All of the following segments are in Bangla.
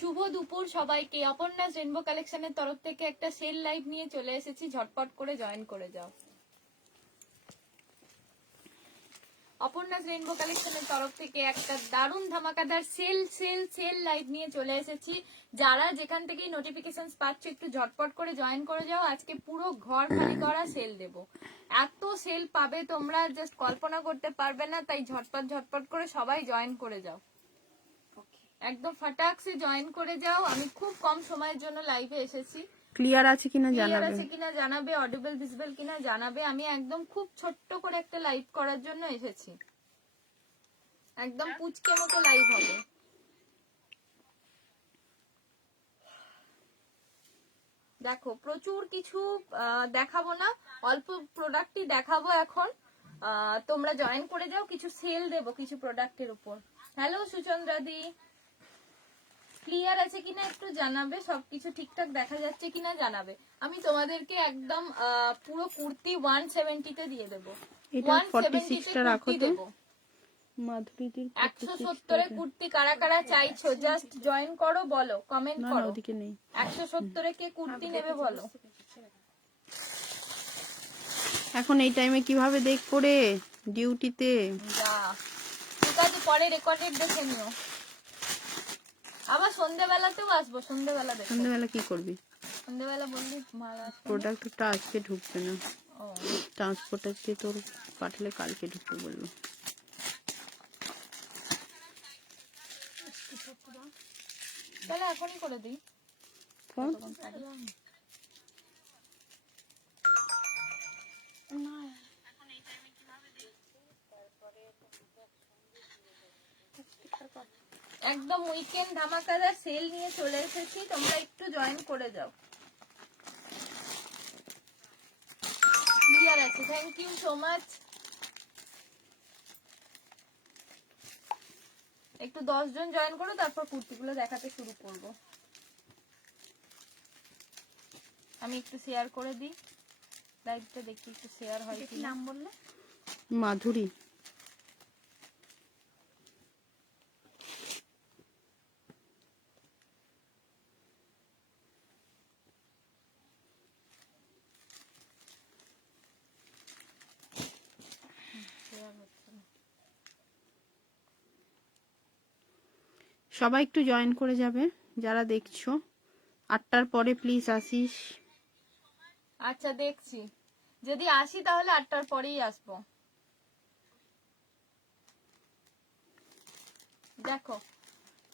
শুভ দুপুর সবাইকে। অপর্ণাস রেনবো কালেকশনের তরফ থেকে একটা সেল লাইভ নিয়ে চলে এসেছি, ঝটপট করে জয়েন করে যাও। অপর্ণাস রেনবো কালেকশনের তরফ থেকে একটা দারুণ ধামাকাদার সেল সেল সেল লাইভ নিয়ে চলে এসেছি। যারা যেখান থেকেই নোটিফিকেশন পাচ্ছ একটু ঝটপট করে জয়েন করে যাও। আজকে পুরো ঘর খালি করা সেল দেব, এত সেল পাবে তোমরা জাস্ট কল্পনা করতে পারবে না। তাই ঝটপট ঝটপট করে সবাই জয়েন করে যাও, একদম ফাটাকসে জয়েন করে যাও। আমি খুব কম সময়ের জন্য লাইভে এসেছি। ক্লিয়ার আছে কিনা ক্লিয়ার জানাবে, আছে কিনা জানাবে, অডিবল ভিজিবল কিনা জানাবে। আমি একদম খুব ছোট্ট করে একটা লাইভ করার জন্য এসেছি, একদম পুচকে মতো লাইভ হবে। দেখো প্রচুর কিছু দেখাবো না, অল্প প্রোডাক্টই দেখাবো এখন। তোমরা জয়েন করে যাও, কিছু সেল দেবো কিছু প্রোডাক্টের উপর। হ্যালো সুচন্দ্রা দি, ক্লিয়ার আছে কিনা একটু জানাবে, সবকিছু ঠিকঠাক দেখা যাচ্ছে কিনা জানাবে। আমি তোমাদেরকে একদম পুরো কুর্তি 170 তে দিয়ে দেবো। এটা 46 টা রাখো তো মাধুরীদির। 170 এ কুর্তি কারা কারা চাইছো জাস্ট জয়েন করো, বলো কমেন্ট না করো। ওদিকে নেই। 170 এ কে কুর্তি নেবে বলো। এখন এই টাইমে কিভাবে দেখবো রে, ডিউটিতে। যা ঠিক আছে, পরে রেকর্ডেড দেখে নিও। আবার সন্ধ্যাবেলাতেও আসবো, সন্ধ্যাবেলা দেখো। সন্ধ্যাবেলা কি করবি? সন্ধ্যাবেলা বললি মারা আসবে না। প্রোডাক্টটা আজকে ঢুকবে না, ও ট্রান্সপোর্ট আজকে তোর পাঠালে কালকে ঢুকবে বললো। তাহলে এখনই করে দিই। ফোন একদম উইকেন্ড ধামাকাদার সেল নিয়ে চলে এসেছি, তোমরা একটু জয়েন করে যাও। ক্লিয়ার আছে, থ্যাংক ইউ সো মাচ। একটু 10 জন জয়েন করো, তারপর কুর্তিগুলো দেখাতে শুরু করব। আমি একটু শেয়ার করে দিই লাইভটা, দেখি একটু শেয়ার হয় কি। নাম বললে? মাধুরী। সবাই একটু জয়েন করে যাবে যারা দেখছো। 8টার পরে প্লিজ আসিস। আচ্ছা দেখছি, যদি আসি তাহলে 8টার পরেই আসবো। দেখো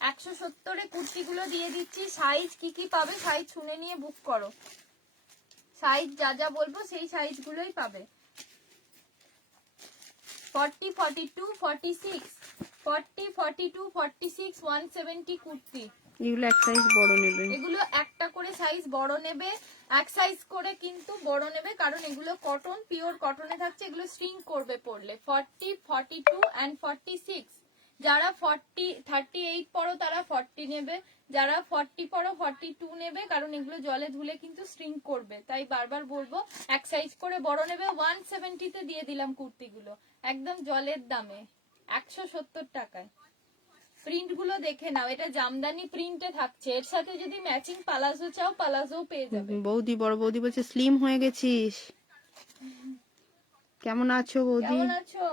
170 এ কুর্তিগুলো দিয়ে দিচ্ছি। সাইজ কি কি পাবে সাইজ শুনে নিয়ে বুক করো। সাইজ যা যা বলবো সেই সাইজগুলোই পাবে। 40, 42, 46, 40, 42, 46, 170 কুর্তি। এগুলো এক সাইজ বড় নেবে, এগুলো একটা করে সাইজ বড় নেবে, এক সাইজ করে কিন্তু বড় নেবে, কারণ এগুলো কটন, পিওর কটনে থাকছে। এগুলো শ্রিঙ্ক করবে পরলে। 40, 42 and 46। যারা 40, 38 পরো তারা 40 নেবে, যারা 40 পরো 42 নেবে, কারণ এগুলো জলে ধুলে কিন্তু শ্রিঙ্ক করবে। তাই বারবার বলবো এক সাইজ করে বড় নেবে। 170 তে দিয়ে দিলাম কুর্তিগুলো একদম জলের দামে, 170 টাকায়। প্রিন্ট গুলো দেখে নাও, এটা জামদানি প্রিন্টে থাকছে। এর সাথে যদি ম্যাচিং পালাজো চাও পালাজো পেয়ে যাবে। বৌদি বড় বৌদি বলছে স্লিম হয়ে গেছিস। কেমন আছো বৌদি? কেমন আছো?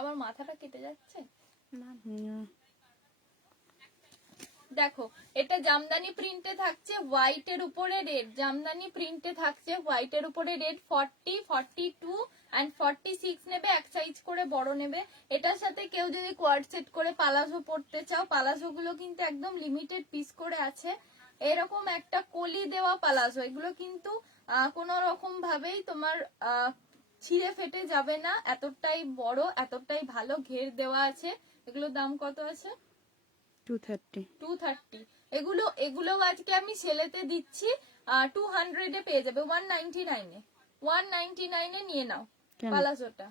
আমার মাথাটা কেটে যাচ্ছে না। দেখো এটা জামদানি প্রিন্টে থাকছে, হোয়াইটের উপরে রেড। জামদানি প্রিন্টে থাকছে, হোয়াইটের উপরে রেড। 40, 42 and 46 নেবে, এক সাইজ করে বড় নেবে। এটার সাথে কেউ যদি কোয়ার্ড সেট করে পালাজো পড়তে চাও, পালাজো গুলো কিন্তু একদম লিমিটেড পিস করে আছে। এরকম একটা কলি দেওয়া পালাজো, এগুলো কিন্তু কোনো রকম ভাবেই তোমার ছিঁড়ে ফেটে যাবে না। এতটাই বড়, এতটাই ভালো ঘের দেওয়া আছে। এগুলোর দাম কত আছে? 230। এগুলো আজকে আমি সেলেতে দিচ্ছি 200 এ পেয়ে যাবে। 199 এ, 199 এ নিয়ে নাও পালাজোটা।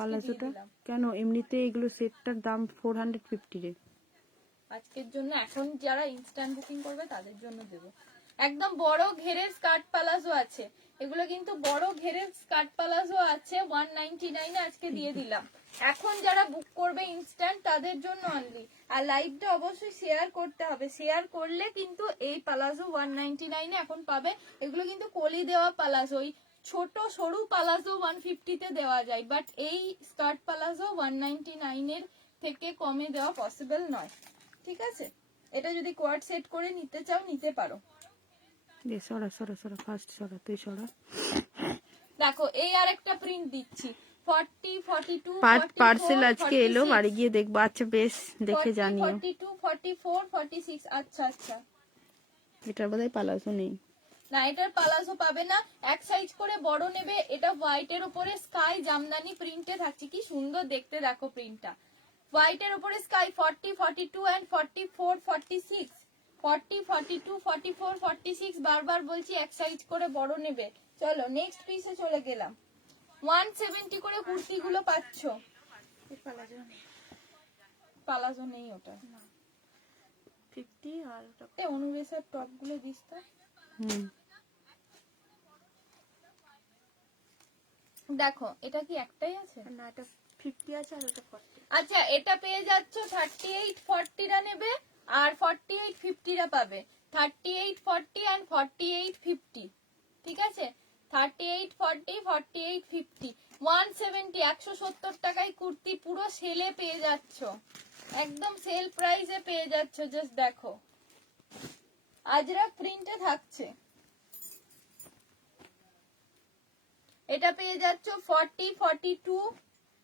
পালাজোটা কেন? এমনিতে এগুলো সেটটার দাম 450 রে। আজকের জন্য এখন যারা ইনস্ট্যান্ট বুকিং করবে তাদের জন্য দেব। একদম বড় ঘেরের স্কার্ট পালাজো আছে, এগুলো কিন্তু বড় ঘেরের স্কার্ট প্লাজো আছে 199 আজকে দিয়ে দিলাম। এখন যারা বুক করবে ইনস্ট্যান্ট তাদের জন্য অনলি। আর লাইভটা অবশ্যই শেয়ার করতে হবে, শেয়ার করলে কিন্তু এই প্লাজো 199 এখন পাবে। এগুলো কিন্তু কলি দেওয়া প্লাজো, ওই ছোট সরু প্লাজো 150 তে দেওয়া যায়, বাট এই স্কার্ট প্লাজো 199 এর থেকে কমে দেওয়া পসিবল নয়। ঠিক আছে, এটা যদি কোয়ার্ড সেট করে নিতে চাও নিতে পারো। সরা সরা সরা ফার্স্ট সরা, তুই সরা। দেখো এই আরেকটা প্রিন্ট দিচ্ছি 40 42 পার্সেল আজকে এলো, বাড়ি গিয়ে দেখবো। আচ্ছা বেশ, দেখে জানিও। 42 44 46। আচ্ছা আচ্ছা, এটার বোধহয় পালাজো নেই। না এটার পালাজো পাবে না, এক সাইজ করে বড় নেবে। এটা হোয়াইট এর উপরে স্কাই জামদানি প্রিন্টে থাকছে, কি সুন্দর দেখতে দেখো প্রিন্টটা। হোয়াইট এর উপরে স্কাই 40 42 এন্ড 44 46। 40 42 44 46 বারবার বলছি এক সাইজ করে বড় নেবে। চলো নেক্সট পিসে চলে গেলাম। 170 করে কুর্তিগুলো পাচ্ছ। পালাজো নেই ওটা 50 আর ওটা এ অনুবেশার টপ গুলো দিস তো। দেখো এটা কি একটাই আছে? না, এটা 50 আছে আর ওটা 40। আচ্ছা এটা পেয়ে যাচ্ছ 38 40 রা নেবে আর 48 50 রা পাবে। 38 40 এন্ড 48 50। ঠিক আছে, 38 40 48 50 170 170 টাকায় কুর্তি পুরো সেলে পেয়ে যাচ্ছ, একদম সেল প্রাইসে পেয়ে যাচ্ছ। জাস্ট দেখো আজরাক প্রিন্টে থাকছে। এটা পেয়ে যাচ্ছ 40 42,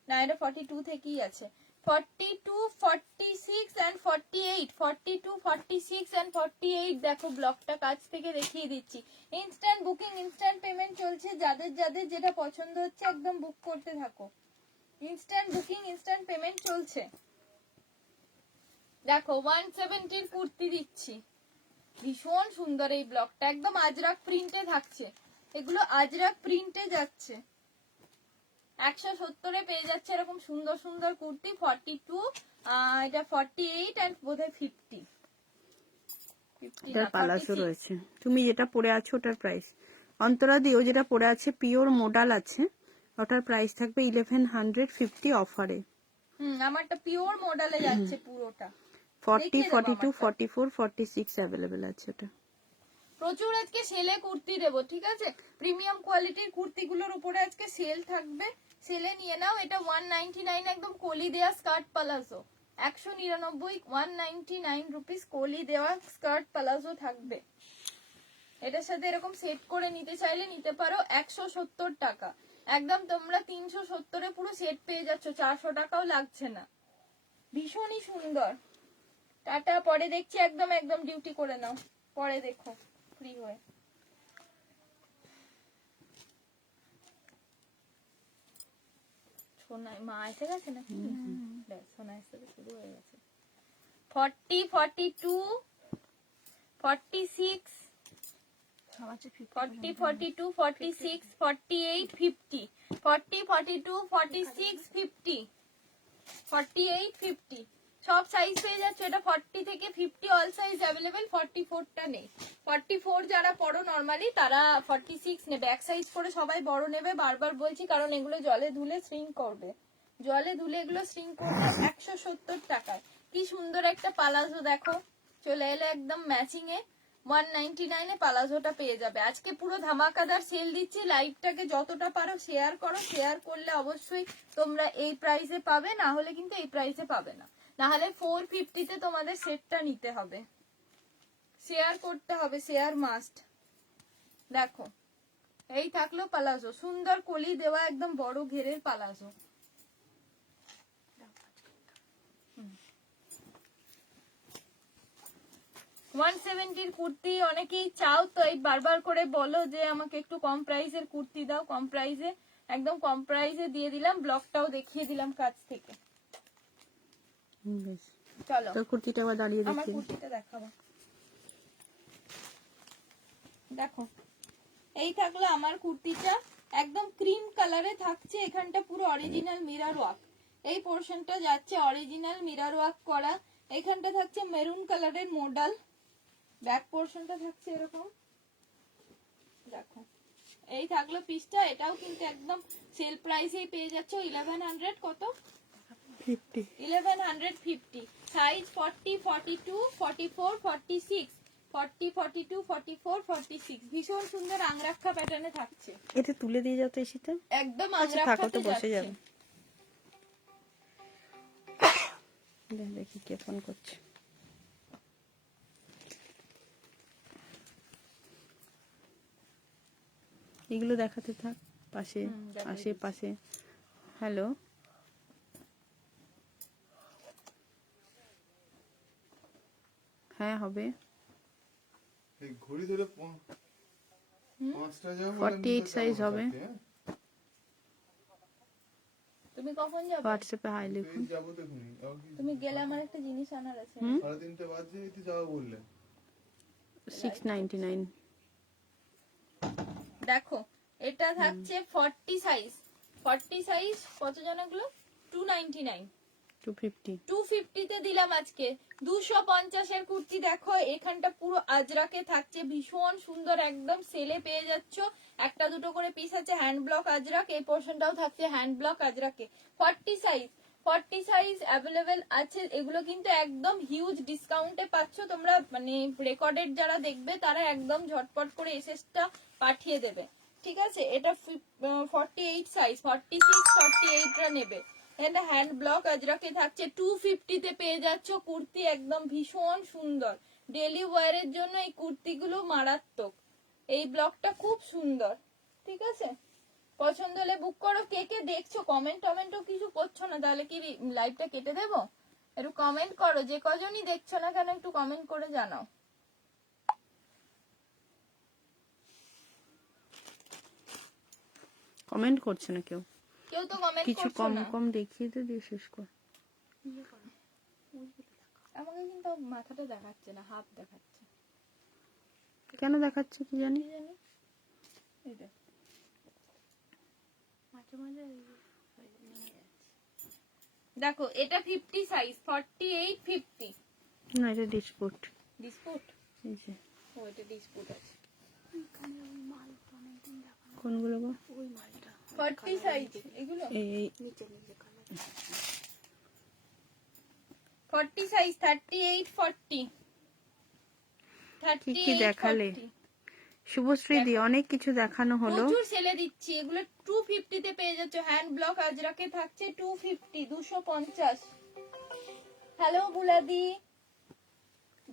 না এটা 42 থেকেই আছে। 42 46 এন্ড 48, 42 46 এন্ড 48। দেখো ব্লকটা কাছ থেকে দেখিয়ে দিচ্ছি। ইনস্ট্যান্ট বুকিং, ইনস্ট্যান্ট পেমেন্ট চলছে। যাদের যাদের যেটা পছন্দ হচ্ছে একদম বুক করতে থাকো। ইনস্ট্যান্ট বুকিং, ইনস্ট্যান্ট পেমেন্ট চলছে। দেখো 170 এর কুর্তি দিচ্ছি, ভীষণ সুন্দর এই ব্লকটা, একদম আজরাক প্রিন্টে থাকছে। এগুলো আজরাক প্রিন্টে যাচ্ছে। 170 এ পেয়ে যাচ্ছে এরকম সুন্দর সুন্দর কুর্তি। 42, এটা 48 এন্ড বোধহয় 50। এটার পালাজো রয়েছে। তুমি যেটা পরে আছো ওটার প্রাইস, অন্তরা দিও যেটা পরে আছে পিওর মডাল আছে, ওটার প্রাইস থাকবে 1150 অফারে। আমারটা পিওর মডেলে যাচ্ছে পুরোটা। 40 42 44 46 অ্যাভেলেবেল আছে ওটা। প্রচুর আজকে সেলে কুর্তি দেবো, ঠিক আছে। প্রিমিয়াম কোয়ালিটির কুর্তিগুলোর উপরে আজকে সেল থাকবে, সেলে নিয়ে নাও। এটা 199 একদম কলি দেয়া স্কার্ট প্লাজো, 199 199 রুপিস কলি দেওয়া স্কার্ট প্লাজো থাকবে। এটার সাথে এরকম সেট করে নিতে চাইলে নিতে পারো। 170 টাকা একদম, তোমরা 370 পুরো সেট পেয়ে যাচ্ছ, 400 টাকাও লাগছে না। ভীষণই সুন্দর। টাটা, পরে দেখছি। একদম একদম ডিউটি করে নাও, পরে দেখো ফ্রি হয়ে। সোনাই মা এসে গেছে নাকি? সোনাই এসে শুরু হয়ে গেছে। 40 42 46 40 42 46 48 50 40 42 46 50 48 50 সব সাইজ পেয়ে যাচ্ছে। এটা 40 থেকে 50 অল সাইজ অ্যাভেলেবেল। 44 টা নেই। 44 যারা পড়ো নরমালি তারা 46 নেবে। এক সাইজ করে সবাই বড় নেবে, বারবার বলছি, কারণ এগুলো জলে ধুলে শ্রিঙ্ক করবে। জলে ধুলে এগুলো শ্রিঙ্ক করবে। 170 টাকায় কি সুন্দর একটা পালাজো দেখো চলে এলো একদম ম্যাচিং এ। 199 এ পালাজোটা পেয়ে যাবে। আজকে পুরো ধামাকাদার সেল দিচ্ছি। লাইভটাকে যতটা পারো শেয়ার করো, শেয়ার করলে অবশ্যই তোমরা এই প্রাইসে পাবে, না হলে কিন্তু এই প্রাইসে পাবে না। না হলে 450 তে তোমাদের সেটটা নিতে হবে। শেয়ার করতে হবে, শেয়ার মাস্ট। দেখো এই থাকলো পালাজো, সুন্দর কলি দেওয়া একদম বড় ঘেরের পালাজো। 170 কুর্তি অনেকেই চাও, তো এই বারবার করে বলো যে আমাকে একটু কম প্রাইসের কুর্তি দাও, কম প্রাইসে। একদম কম প্রাইসে দিয়ে দিলাম, ব্লকটাও দেখিয়ে দিলাম কাছ থেকে। চলো তো কুর্তিটা আবার দাঁড়িয়ে আমার দেখি। কুর্তিটা দেখাবো। দেখো এই থাকলো আমার কুর্তিটা, একদম ক্রিম কালারে থাকছে। এখানটা পুরো অরিজিনাল মিরর ওয়ার্ক, এই পোরশনটা যাচ্ছে অরিজিনাল মিরর ওয়ার্ক করা। এখানটা থাকছে মেরুন কালারের মডেল, ব্যাক পোরশনটা থাকছে এরকম। দেখো এই থাকলো পিসটা, এটাও কিন্তু একদম সেল প্রাইসেই পেয়ে যাচ্ছ 1100 কত 50 1150 সাইজ 40 42 44 46 40 42 44 46 ভীষণ সুন্দর আংরাক্ষা প্যাটার্নে থাকছে, এটা তুলে দিয়ে যাও তো এসিতে। একদম আচ্ছা থাকো তো, আংরাক্ষাতে বসে যাচ্ছে। যাবে। দেখি কে ফোন করছে। এগুলো দেখাতে থাক পাশে, দেখাই আশেপাশে। হ্যালো, হ্যাঁ হবে। এই ঘড়ি ধরে 5টা যাবো 48 সাইজ হবে। তুমি কখন যাবে? হোয়াটসঅ্যাপে হাই লিখুন। যাবো দেখুন তুমি গেলে আমার একটা জিনিস আনার আছে। 3:30 বাজে এই তো যাবো বললে। 699। দেখো এটা থাকছে 40 সাইজ, 40 সাইজ কত জানাগুলো 299 250। 250 তে দিলাম আজকে। 250 এর কুর্তি দেখো, এখানটা পুরো আজরাকে থাকছে, ভীষণ সুন্দর, একদম সেলে পেয়ে যাচ্ছ। একটা দুটো করে পিস আছে হ্যান্ড ব্লক আজরাক, এই পোর্শনটাও থাকছে হ্যান্ড ব্লক আজরাকে। 40 সাইজ, 40 সাইজ অ্যাভেলেবেল আছে। এগুলো কিন্তু একদম হিউজ ডিসকাউন্টে পাচ্ছ তোমরা, মানে রেকর্ডেড যারা দেখবে তারা একদম ঝটপট করে এসএসটা পাঠিয়ে দেবে, ঠিক আছে। এটা 48 সাইজ, 46 48 রা নেবে। এটা হ্যান্ড ব্লক আজরাকে থাকছে, 250 তে পেয়ে যাচ্ছ কুর্তি, একদম ভীষণ সুন্দর। ডেলি ওয়্যারের জন্য এই কুর্তিগুলো মারাত্মক। এই ব্লকটা খুব সুন্দর, ঠিক আছে। পছন্দ হলে বুক করো। কে কে দেখছো কমেন্টও কিছু করছো না, তাহলে কি লাইভটা কেটে দেবো? একটু কমেন্ট করো, যে কজনই দেখছো না কেন একটু কমেন্ট করে জানাও। কমেন্ট করছে না কেউ, কেউ তো কমেন্ট কিছু করছো কম না। কম দেখিয়ে তো দিয়ে শেষ কর। আমাকে কিন্তু মাথাটা দেখাচ্ছে না, হাফ দেখাচ্ছে। কেন দেখাচ্ছে কি জানি। কি জানি এই দেখ। মাঝে মাঝে দেখো এটা 50 সাইজ, 48 50 না এটা ডিসপুট। ডিসপুট, এই যে ও এটা ডিসপুট আছে। এখানে ওই মালটা অনেকদিন দেখা, কোনগুলো গো? ওই মালটা 40 সাইজ এগুলো, এই নিচে নিচে কালার। 40 সাইজ 38 40 কি কি দেখালে? শুভশ্রী দি অনেক কিছু দেখানো হলো। প্রচুর সেলে দিচ্ছি, এগুলো 250 তে পেয়ে যাচ্ছ। হ্যান্ড ব্লক আজরাকে থাকছে 250 250। হ্যালো বুলাদি,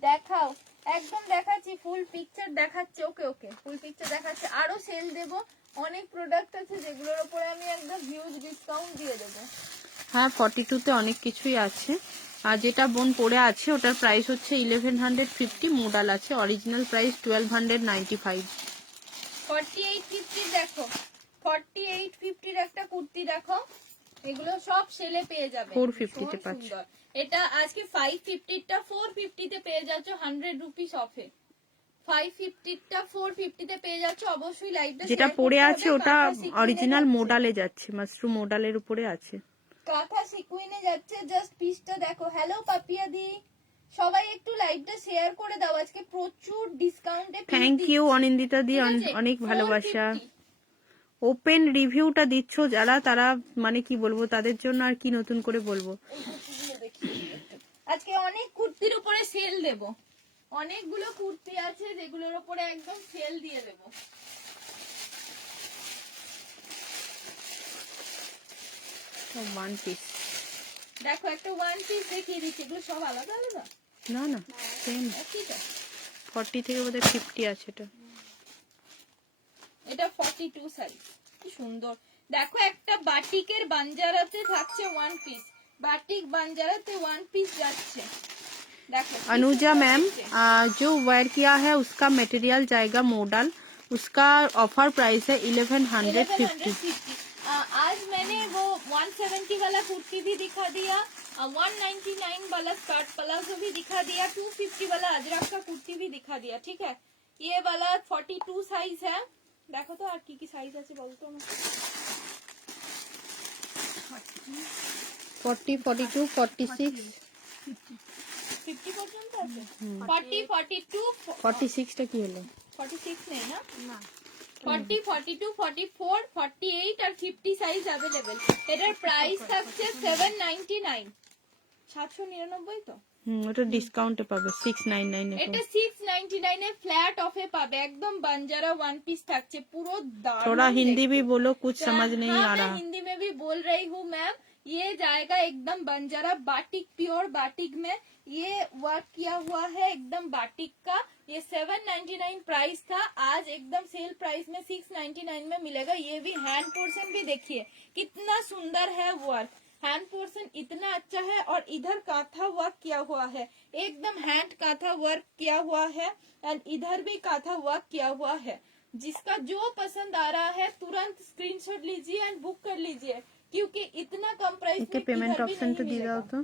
দেখাও, একদম দেখাচ্ছি, ফুল পিকচার দেখাচ্ছে। ওকে ওকে, ফুল পিকচার দেখাচ্ছে। আরো সেল দেব, অনেক প্রোডাক্ট আছে যেগুলোর উপরে আমি একদম হিউজ ডিসকাউন্ট দিয়ে দেবো। হ্যাঁ 42 তে অনেক কিছুই আছে। আর যেটা বোন পরে আছে ওটার প্রাইস হচ্ছে 1150, মডেল আছে। Original price 1295। 4850 দেখো, 4850 এর একটা কুর্তি দেখো, এগুলো সব সেলে পেয়ে যাবে। 450 তে ভীষণ পাচ্ছ। সুন্দর। এটা আজকে 550 টা 450 তে পেয়ে যাচ্ছ 100 রুপিস অফে। 550 টা 450 তে পেয়ে যাচ্ছ। অবশ্যই লাইভটা যেটা পরে আছে ওটা অরিজিনাল মডেলে যাচ্ছে, মাশরুম মডেলের উপরে আছে। কাঁথা সিকুইনে যাচ্ছে, জাস্ট পিসটা দেখো। হ্যালো পাপিয়া দি, সবাই একটু লাইভটা শেয়ার করে দাও, আজকে প্রচুর ডিসকাউন্টে থ্যাংক ইউ অনিন্দিতা দি, অনেক ভালোবাসা। ওপেন রিভিউটা দিচ্ছ যারা, তারা মানে কি বলবো তাদের জন্য আর কি নতুন করে বলবো। আজকে অনেক কুর্তির উপরে সেল দেব, অনেকগুলো কুর্তি আছে যেগুলোর উপরে একদম সেল দিয়ে দেব। ওয়ান পিস দেখো একটা ওয়ান পিস দেখিয়ে দিচ্ছি, এগুলো সব আলাদা আলাদা, না না সেম। ঠিক আছে। 40 থেকে বোধহয় 50 আছে এটা। এটা 42 সাইজ, কি সুন্দর। দেখো একটা বাটিকের বাঞ্জারাতে থাকছে ওয়ান পিস, বাটিক বাঞ্জারাতে ওয়ান পিস যাচ্ছে। देखो अनुजा मैम, जो वेयर किया है उसका मटेरियल जाएगा मॉडल, उसका ऑफर प्राइस है 1150। आज मैंने वो 170 वाला कुर्ती भी दिखा दिया, 199 वाला स्कर्ट प्लाजो भी दिखा दिया, 250 वाला अजरक का कुर्ती भी दिखा दिया, ठीक है। ये वाला 42 साइज है। देखो तो আর কি কি সাইজ আছে বলতো আমাকে। 40, 42, 46, 50 পর্যন্ত আছে। 40 42 46টা কি হলো? 46 নেই না, না 40, 42, 44, 48 আর 50 সাইজ অ্যাভেলেবেল। এটার প্রাইস থাকছে 799, 799 তো। ওটা ডিসকাউন্টে পাবে 699 এ এটা 699 এ फ्लैट ऑफे पाবে, एकदम बंजारा वन पीस থাকছে পুরো দারুণ। थोड़ा हिंदी भी দেখতে। बोलो, कुछ समझ नहीं हाँ, आ मैं रहा। हिंदी में भी बोल रही हूँ मैम। ये जाएगा एकदम बंजारा बाटिक, प्योर बाटिक में ये वर्क किया हुआ है, एकदम बाटिक का। ये 799 प्राइस था, आज एकदम सेल प्राइस में 699 में मिलेगा। ये भी हैंड पोर्शन भी देखिए कितना सुंदर है वर्क, हैंड पोर्शन इतना अच्छा है और इधर काथा वर्क किया हुआ है, एकदम हैंड काथा वर्क किया हुआ है एंड इधर भी काथा वर्क किया हुआ है। जिसका जो पसंद आ रहा है तुरंत स्क्रीनशॉट लीजिए एंड बुक कर लीजिए, क्योंकि इतना कम प्राइस একে में পেমেন্ট किधर भी অপশনটা नहीं দিয়ে দাও मिलेगा। তো।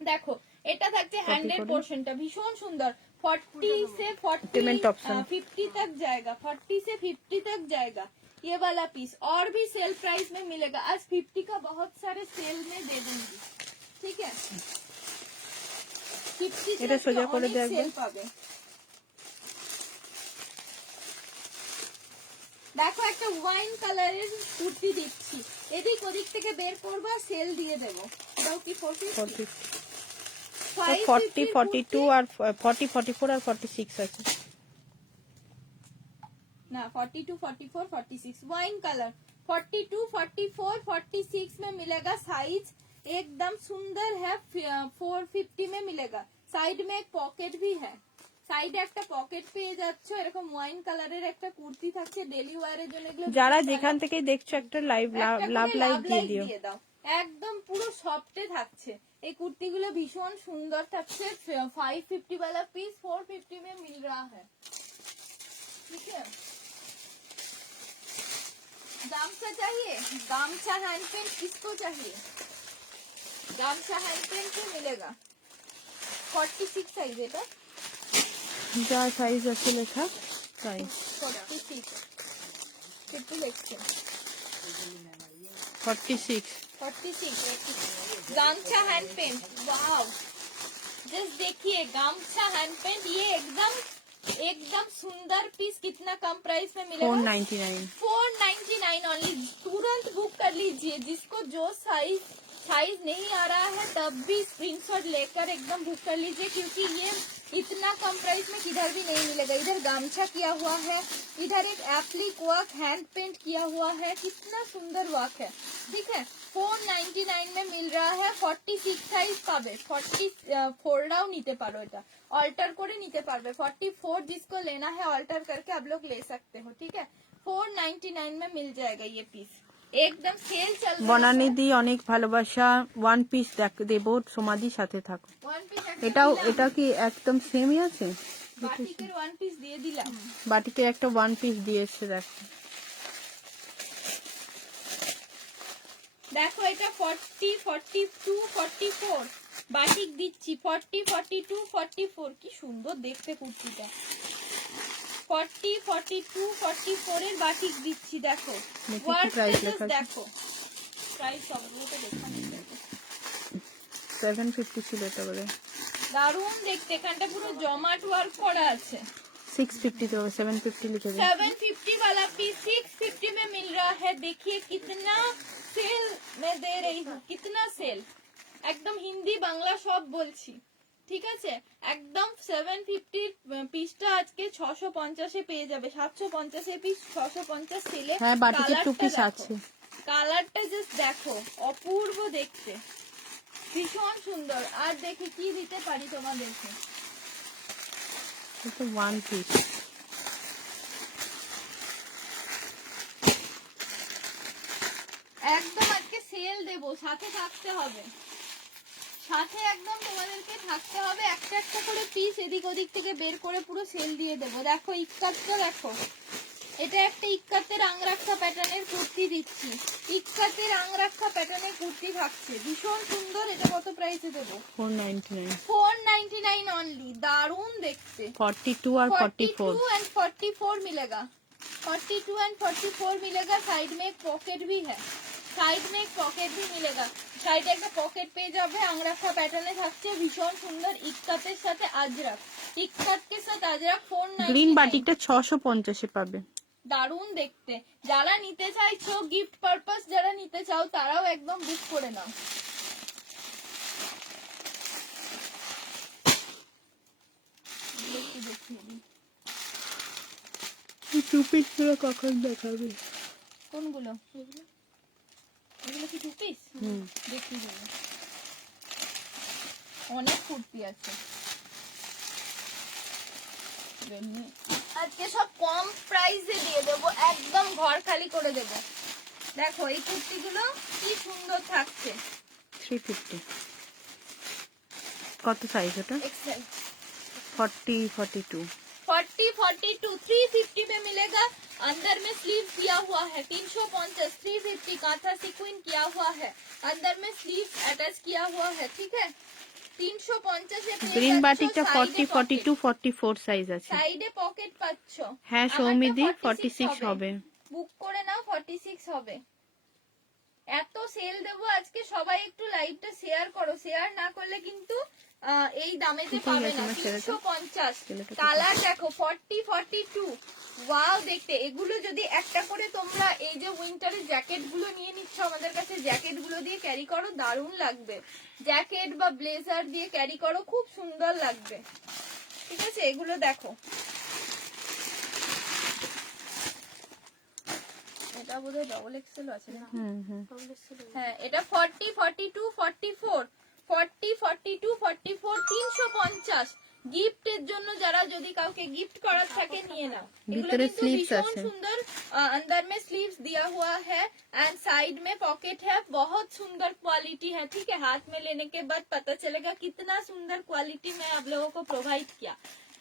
দেখো এটা থাকছে হ্যান্ডের করে। পোর্শনটা ভীষণ সুন্দর, 40 से 40 Payment option। 50 तक जाएगा, 40 से 50 तक जाएगा ये वाला पीस। और भी सेल प्राइस में मिलेगा, आज 50 का बहुत सारे सेल में दे दूंगी, ठीक है। 50 এটা সোজা করে অনেক দে একবার। সেল পাবে। দেখো একটা ওয়াইন কালারের কুর্তি দিচ্ছি, এদিক ওদিক থেকে বের করবো আর সেল দিয়ে দেবো। এটাও কি 450? 40, 42 আর 40, 44 আর 46 আছে। ना 42, 44, 46 वाइन कलर 42, 44, 46 में मिलेगा। साइज एकदम सुंदर है, 450 में मिलेगा। साइड में एक पॉकेट भी है, সাইডে একটা পকেট পেয়ে যাচ্ছ। এরকম ওয়াইন কালারের একটা কুর্তি থাকছে ডেলি ওয়্যারের জন্য। এগুলো যারা যেখান থেকে দেখছো একটা লাইভ একটা লাভ করে লাইভ লাভ দিয়ে লাইক দিও। দিয়ে দাও, একদম পুরো সফটে থাকছে। এই কুর্তিগুলো ভীষণ সুন্দর থাকছে। 550 वाला पीस 450 में मिल रहा है, ठीक है। गामछा चाहिए, गामछा हैंड पेंट किसको चाहिए, गामछा हैंड पेंट भी मिलेगा। 46 साइज এটা, যা সাইজ আছে লেখা তাই। 46 कितने लिखते हैं 46 46 गामछा हैंड पेंट, वाव। जस्ट देखिए गामछा हैंड पेंट, ये एकदम एकदम सुंदर पीस। कितना कम प्राइस में मिलेगा, 499। 499 ओनली। तुरंत बुक कर लीजिए, जिसको जो साइज नहीं आ रहा है तब भी स्क्रीनशॉट लेकर एकदम बुक कर लीजिए, क्योंकि ये इतना कम प्राइस में किधर भी नहीं मिलेगा। इधर गामछा किया हुआ है, इधर एक एप्लिक वर्क हैंड पेंट किया हुआ है, कितना सुंदर वर्क है, ठीक है। 499 में मिल रहा है। 46 সাইজ পাবে, 44টাও নিতে পারো, এটা অল্টার করে নিতে পারবে। 44 जिसको लेना है ऑल्टर करके आप लोग ले सकते हो, ठीक है। 499 में मिल जाएगा ये पीस, एकदम सेल चल रहा है। বনানী দি অনেক ভালোবাসা। ওয়ান পিস দেবো, সমাধির সাথে থাকো। ওয়ান পিস এটাও এটা কি একদম সেমই আছে? বাটিকের ওয়ান পিস দিয়ে দিলাম। বাটিকের একটা ওয়ান পিস দিয়েছে দেখো। দেখো এটা 40, 42, 44 বাটিক দিচ্ছি। 40, 42, 44 কি সুন্দর দেখতে কুর্তিটা। 40, 42, 44 এর বাটিক দিচ্ছি। দেখো দেখি কি ওয়ার্ক price পেজেস লেখা আছে। দেখো, প্রাইস সবগুলোতে লেখা নেই। 750 ছিল এটা বলে। দারুণ দেখতে, এখানটা পুরো জমাট ওয়ার্ক করা আছে। 650 তো 750 লিখে দে। 750 वाला पीस 650 में मिल रहा है। देखिए कितना सेल मैं दे रही हूँ, कितना सेल, একদম হিন্দি বাংলা সব বলছি, ঠিক আছে। একদম 750 পিসটা আজকে 650 এ পেয়ে যাবে। 750 এর পিস 650 সেলে। হ্যাঁ, বাটিকের টু পিস আছে। কালারটা জাস্ট দেখো, অপূর্ব দেখতে, ভীষণ সুন্দর। আর দেখি কি দিতে পারি তোমাদেরকে। এটা ওয়ান পিস। একদম আজকে সেল দেবো, সাথে থাকতে হবে, সাথে একদম তোমাদেরকে থাকতে হবে। একটা একটা করে পিস এদিক ওদিক থেকে বের করে পুরো সেল দিয়ে দেবো। দেখো ইক্কাতটা দেখো, এটা একটা ইক্কাতের আংরাক্ষা প্যাটার্নের কুর্তি দিচ্ছি। ইক্কাতের আংরাক্ষা প্যাটার্নের কুর্তি থাকছে, ভীষণ সুন্দর। এটা কত প্রাইসে দেবো? 499। 499 অনলি, দারুণ দেখতে। 42 और 44 एंड 44 मिलेगा। 42 एंड 44 मिलेगा। साइड में एक पॉकेट भी है, साइड में एक पॉकेट भी मिलेगा। সাইডে একটা পকেট পেয়ে যাবে, আংরাখা প্যাটার্নে থাকছে, ভীষণ সুন্দর। ইক্কাতের সাথে আজরাক, ইক্কাতকে সাথে আজরাক। 499 গ্রিন বাটিকটা 650 এ পাবে। দারুণ দেখতে। যারা নিতে চাইছো গিফট পারপাস, যারা নিতে চাও তারাও একদম বুক করে নাও। একটু দেখিয়ে দিই। টু পিস গুলো কখন দেখাবে? কোনগুলো? এগুলো এগুলো কি টু পিস? দেখিয়ে দেবো। অনেক কুর্তি আছে। আজকে সব কম প্রাইসে দিয়ে দেবো, একদম ঘর খালি করে দেবো। দেখো এই কুর্তিগুলো কি সুন্দর থাকছে। 350 কত সাইজ ওটা? एक्सेल 40 42 40 42 350 में मिलेगा। अंदर में स्लीव किया हुआ है 350 350 कांथा सीक्वेंस किया हुआ है, अंदर में स्लीव अटैच किया हुआ है, ठीक है। 350 এ পেয়ে গ্রিন যাচ্ছো, বাটিকটা সাইডে 40 42 44 সাইজ আছে। সাইডে পকেট পাচ্ছ। হ্যাঁ সৌমিদি 46 হবে। বুক করে নাও, 46 হবে। এত সেল দেবো আজকে, সবাই একটু লাইভটা শেয়ার করো। শেয়ার না করলে কিন্তু এই দামেতে কোথায় পাবে গেছে না। আমার ছেলেটা? 350 ছেলেটা কালার দেখো 40 42 ওয়াও দেখতে। এগুলো যদি একটা করে তোমরা এই যে উইন্টারের জ্যাকেট গুলো নিয়ে নিচ্ছ আমাদের কাছে, জ্যাকেট গুলো দিয়ে ক্যারি করো, দারুণ লাগবে। জ্যাকেট বা ব্লেজার দিয়ে ক্যারি করো, খুব সুন্দর লাগবে, ঠিক আছে। এগুলো দেখো, এটা বোধহয় ডবল এক্সেল আছে না? হ্যাঁ এটা 40 42 44 40 42 44 350 গিফটের জন্য। যারা যদি কাউকে গিফট করার থাকে নিয়ে নাও। ভিতরে কিন্তু স্লিভস ভীষণ আছে। सुंदर अंदर में स्लीव्स दिया हुआ है एंड साइड में पॉकेट है। बहुत सुंदर क्वालिटी है, ठीक है। हाथ में लेने के बाद पता चलेगा कितना सुंदर क्वालिटी में आप लोगों को प्रोवाइड किया,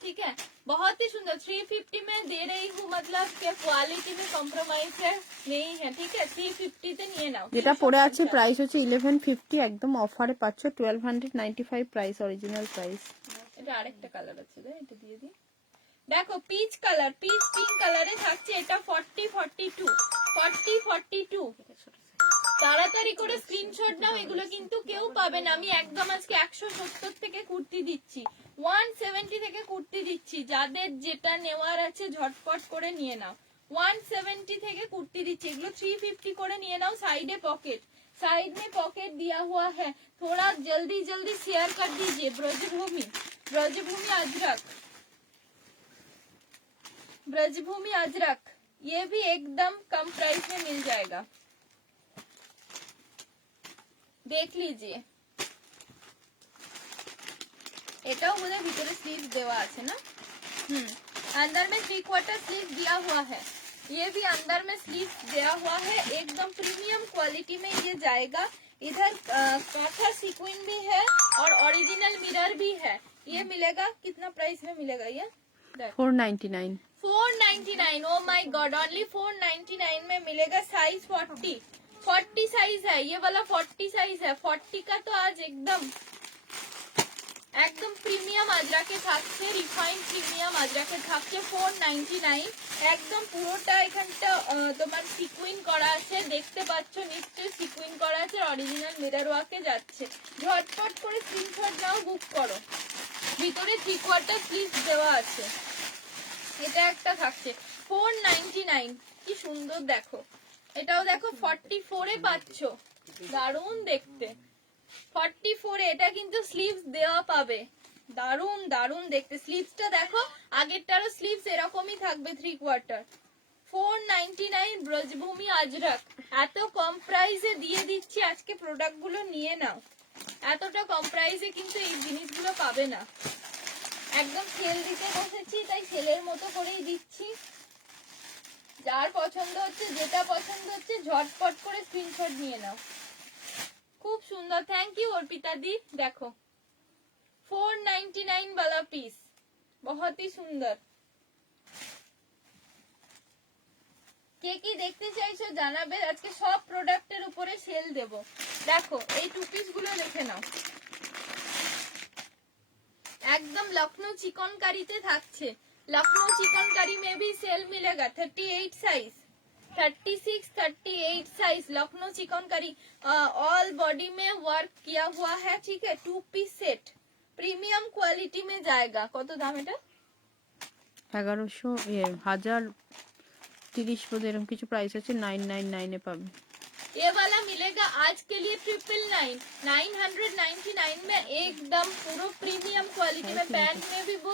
ठीक है। बहुत ही सुंदर 350 में दे रही हूँ, मतलब कि क्वालिटी में कॉम्प्रोमाइज है नहीं है, ठीक है। 350 তে নিয়ে নাও। যেটা পরে আছে প্রাইস হচ্ছে 1150, একদম অফারে পাচ্ছ 1295 প্রাইস, অরিজিনাল প্রাইস। এটা আরেকটা কালার আছে, এটা দিয়ে দিই। দেখো পিচ কালার, পিচ পিঙ্ক কালারে থাকছে। এটা 40 42 40 42 তাড়াতাড়ি করে স্ক্রিনশট নাও, এগুলো কিন্তু কেউ পাবে না। আমি একদম আজকে 170 থেকে কুর্তি দিচ্ছি, 170 থেকে কুর্তি দিচ্ছি। যাদের যেটা নেওয়ার আছে ঝটপট করে নিয়ে নাও। 170 থেকে কুর্তি দিচ্ছি, এগুলো 350 করে নিয়ে নাও। साइड पॉकेट, साइड में पॉकेट दिया हुआ है। थोड़ा जल्दी जल्दी शेयर कर दीजिए। ब्रजभूमि, ब्रजभूमि अजरक, ब्रजभूमि अजरक, ये भी एकदम कम प्राइस में मिल जाएगा, देख लीजिए। এটাও বোধহয় ভিতরে স্লিভ দেওয়া আছে না? अंदर में 3/4 स्लीव दिया हुआ है। ये भी अंदर में स्लीव दिया हुआ है, एकदम प्रीमियम क्वालिटी में ये जाएगा। इधर काथा सीक्वेंस भी है और ओरिजिनल मिरर भी है। ये मिलेगा कितना प्राइस में मिलेगा ये? 499 499। ओ माय गॉड, ओनली 499 में मिलेगा। साइज 40 साइज है, ये वाला 40 साइज है। 40 का तो आज एकदम প্রিমিয়াম আজরাকে থাকছে, রিফাইন প্রিমিয়াম আজরাকে থাকছে 499। একদম পুরোটা এখানটা তোমার সিকুইন করা আছে, দেখতে পাচ্ছ নিশ্চয়ই সিকুইন করা আছে, অরিজিনাল মিরর ওয়ার্কে যাচ্ছে। ঝটপট করে স্ক্রিনশট নাও, বুক করো। ভিতরে 3/4 স্লিভ দেওয়া আছে। এটা একটা থাকছে 499, কি সুন্দর দেখো। এটাও দেখো 44 এ পাচ্ছ, দারুণ দেখতে। 44 এটা কিন্তু স্লিভস দেওয়া পাবে, দারুণ দারুণ দেখতে। স্লিভসটা দেখো, আগেরটারও স্লিভস এরকমই থাকবে 3/4। 499 ব্রজভূমি আজরাক। এত কম প্রাইসে দিয়ে দিচ্ছি আজকে, প্রোডাক্ট গুলো নিয়ে নাও। এতটা কম প্রাইসে কিন্তু এই জিনিসগুলো পাবে না। একদম সেল দিতে বসেছি, তাই সেলের মতো করেই দিচ্ছি। যার পছন্দ হচ্ছে, যেটা পছন্দ হচ্ছে ঝটপট করে স্ক্রিনশট নিয়ে নাও। খুব সুন্দর, থ্যাংক ইউ অর্পিতা দি। দেখো 499 वाला पीस, बहुत ही सुंदर। কে কি দেখতে চাইছো জানাবে, আজকে সব প্রোডাক্টের উপরে সেল দেব। দেখো এই টু পিস গুলো দেখে নাও, একদম লখনৌ চিকনকারিতে থাকছে। लखनऊ चिकनकारी में भी सेल मिलेगा। 38 size, 36 38 size Lucknow chikankari. All body में वर्क किया हुआ है, ठीक है। 2 पीस सेट प्रीमियम क्वालिटी में जाएगा। কত দাম এটা? 1100 1000 30 বোধ এরকম কিছু প্রাইস আছে, 999 এ পাবে। ये वाला मिलेगा आज के लिए 999 999 में एकदम पूरा प्रीमियम क्वालिटी में। पैंट में भी वो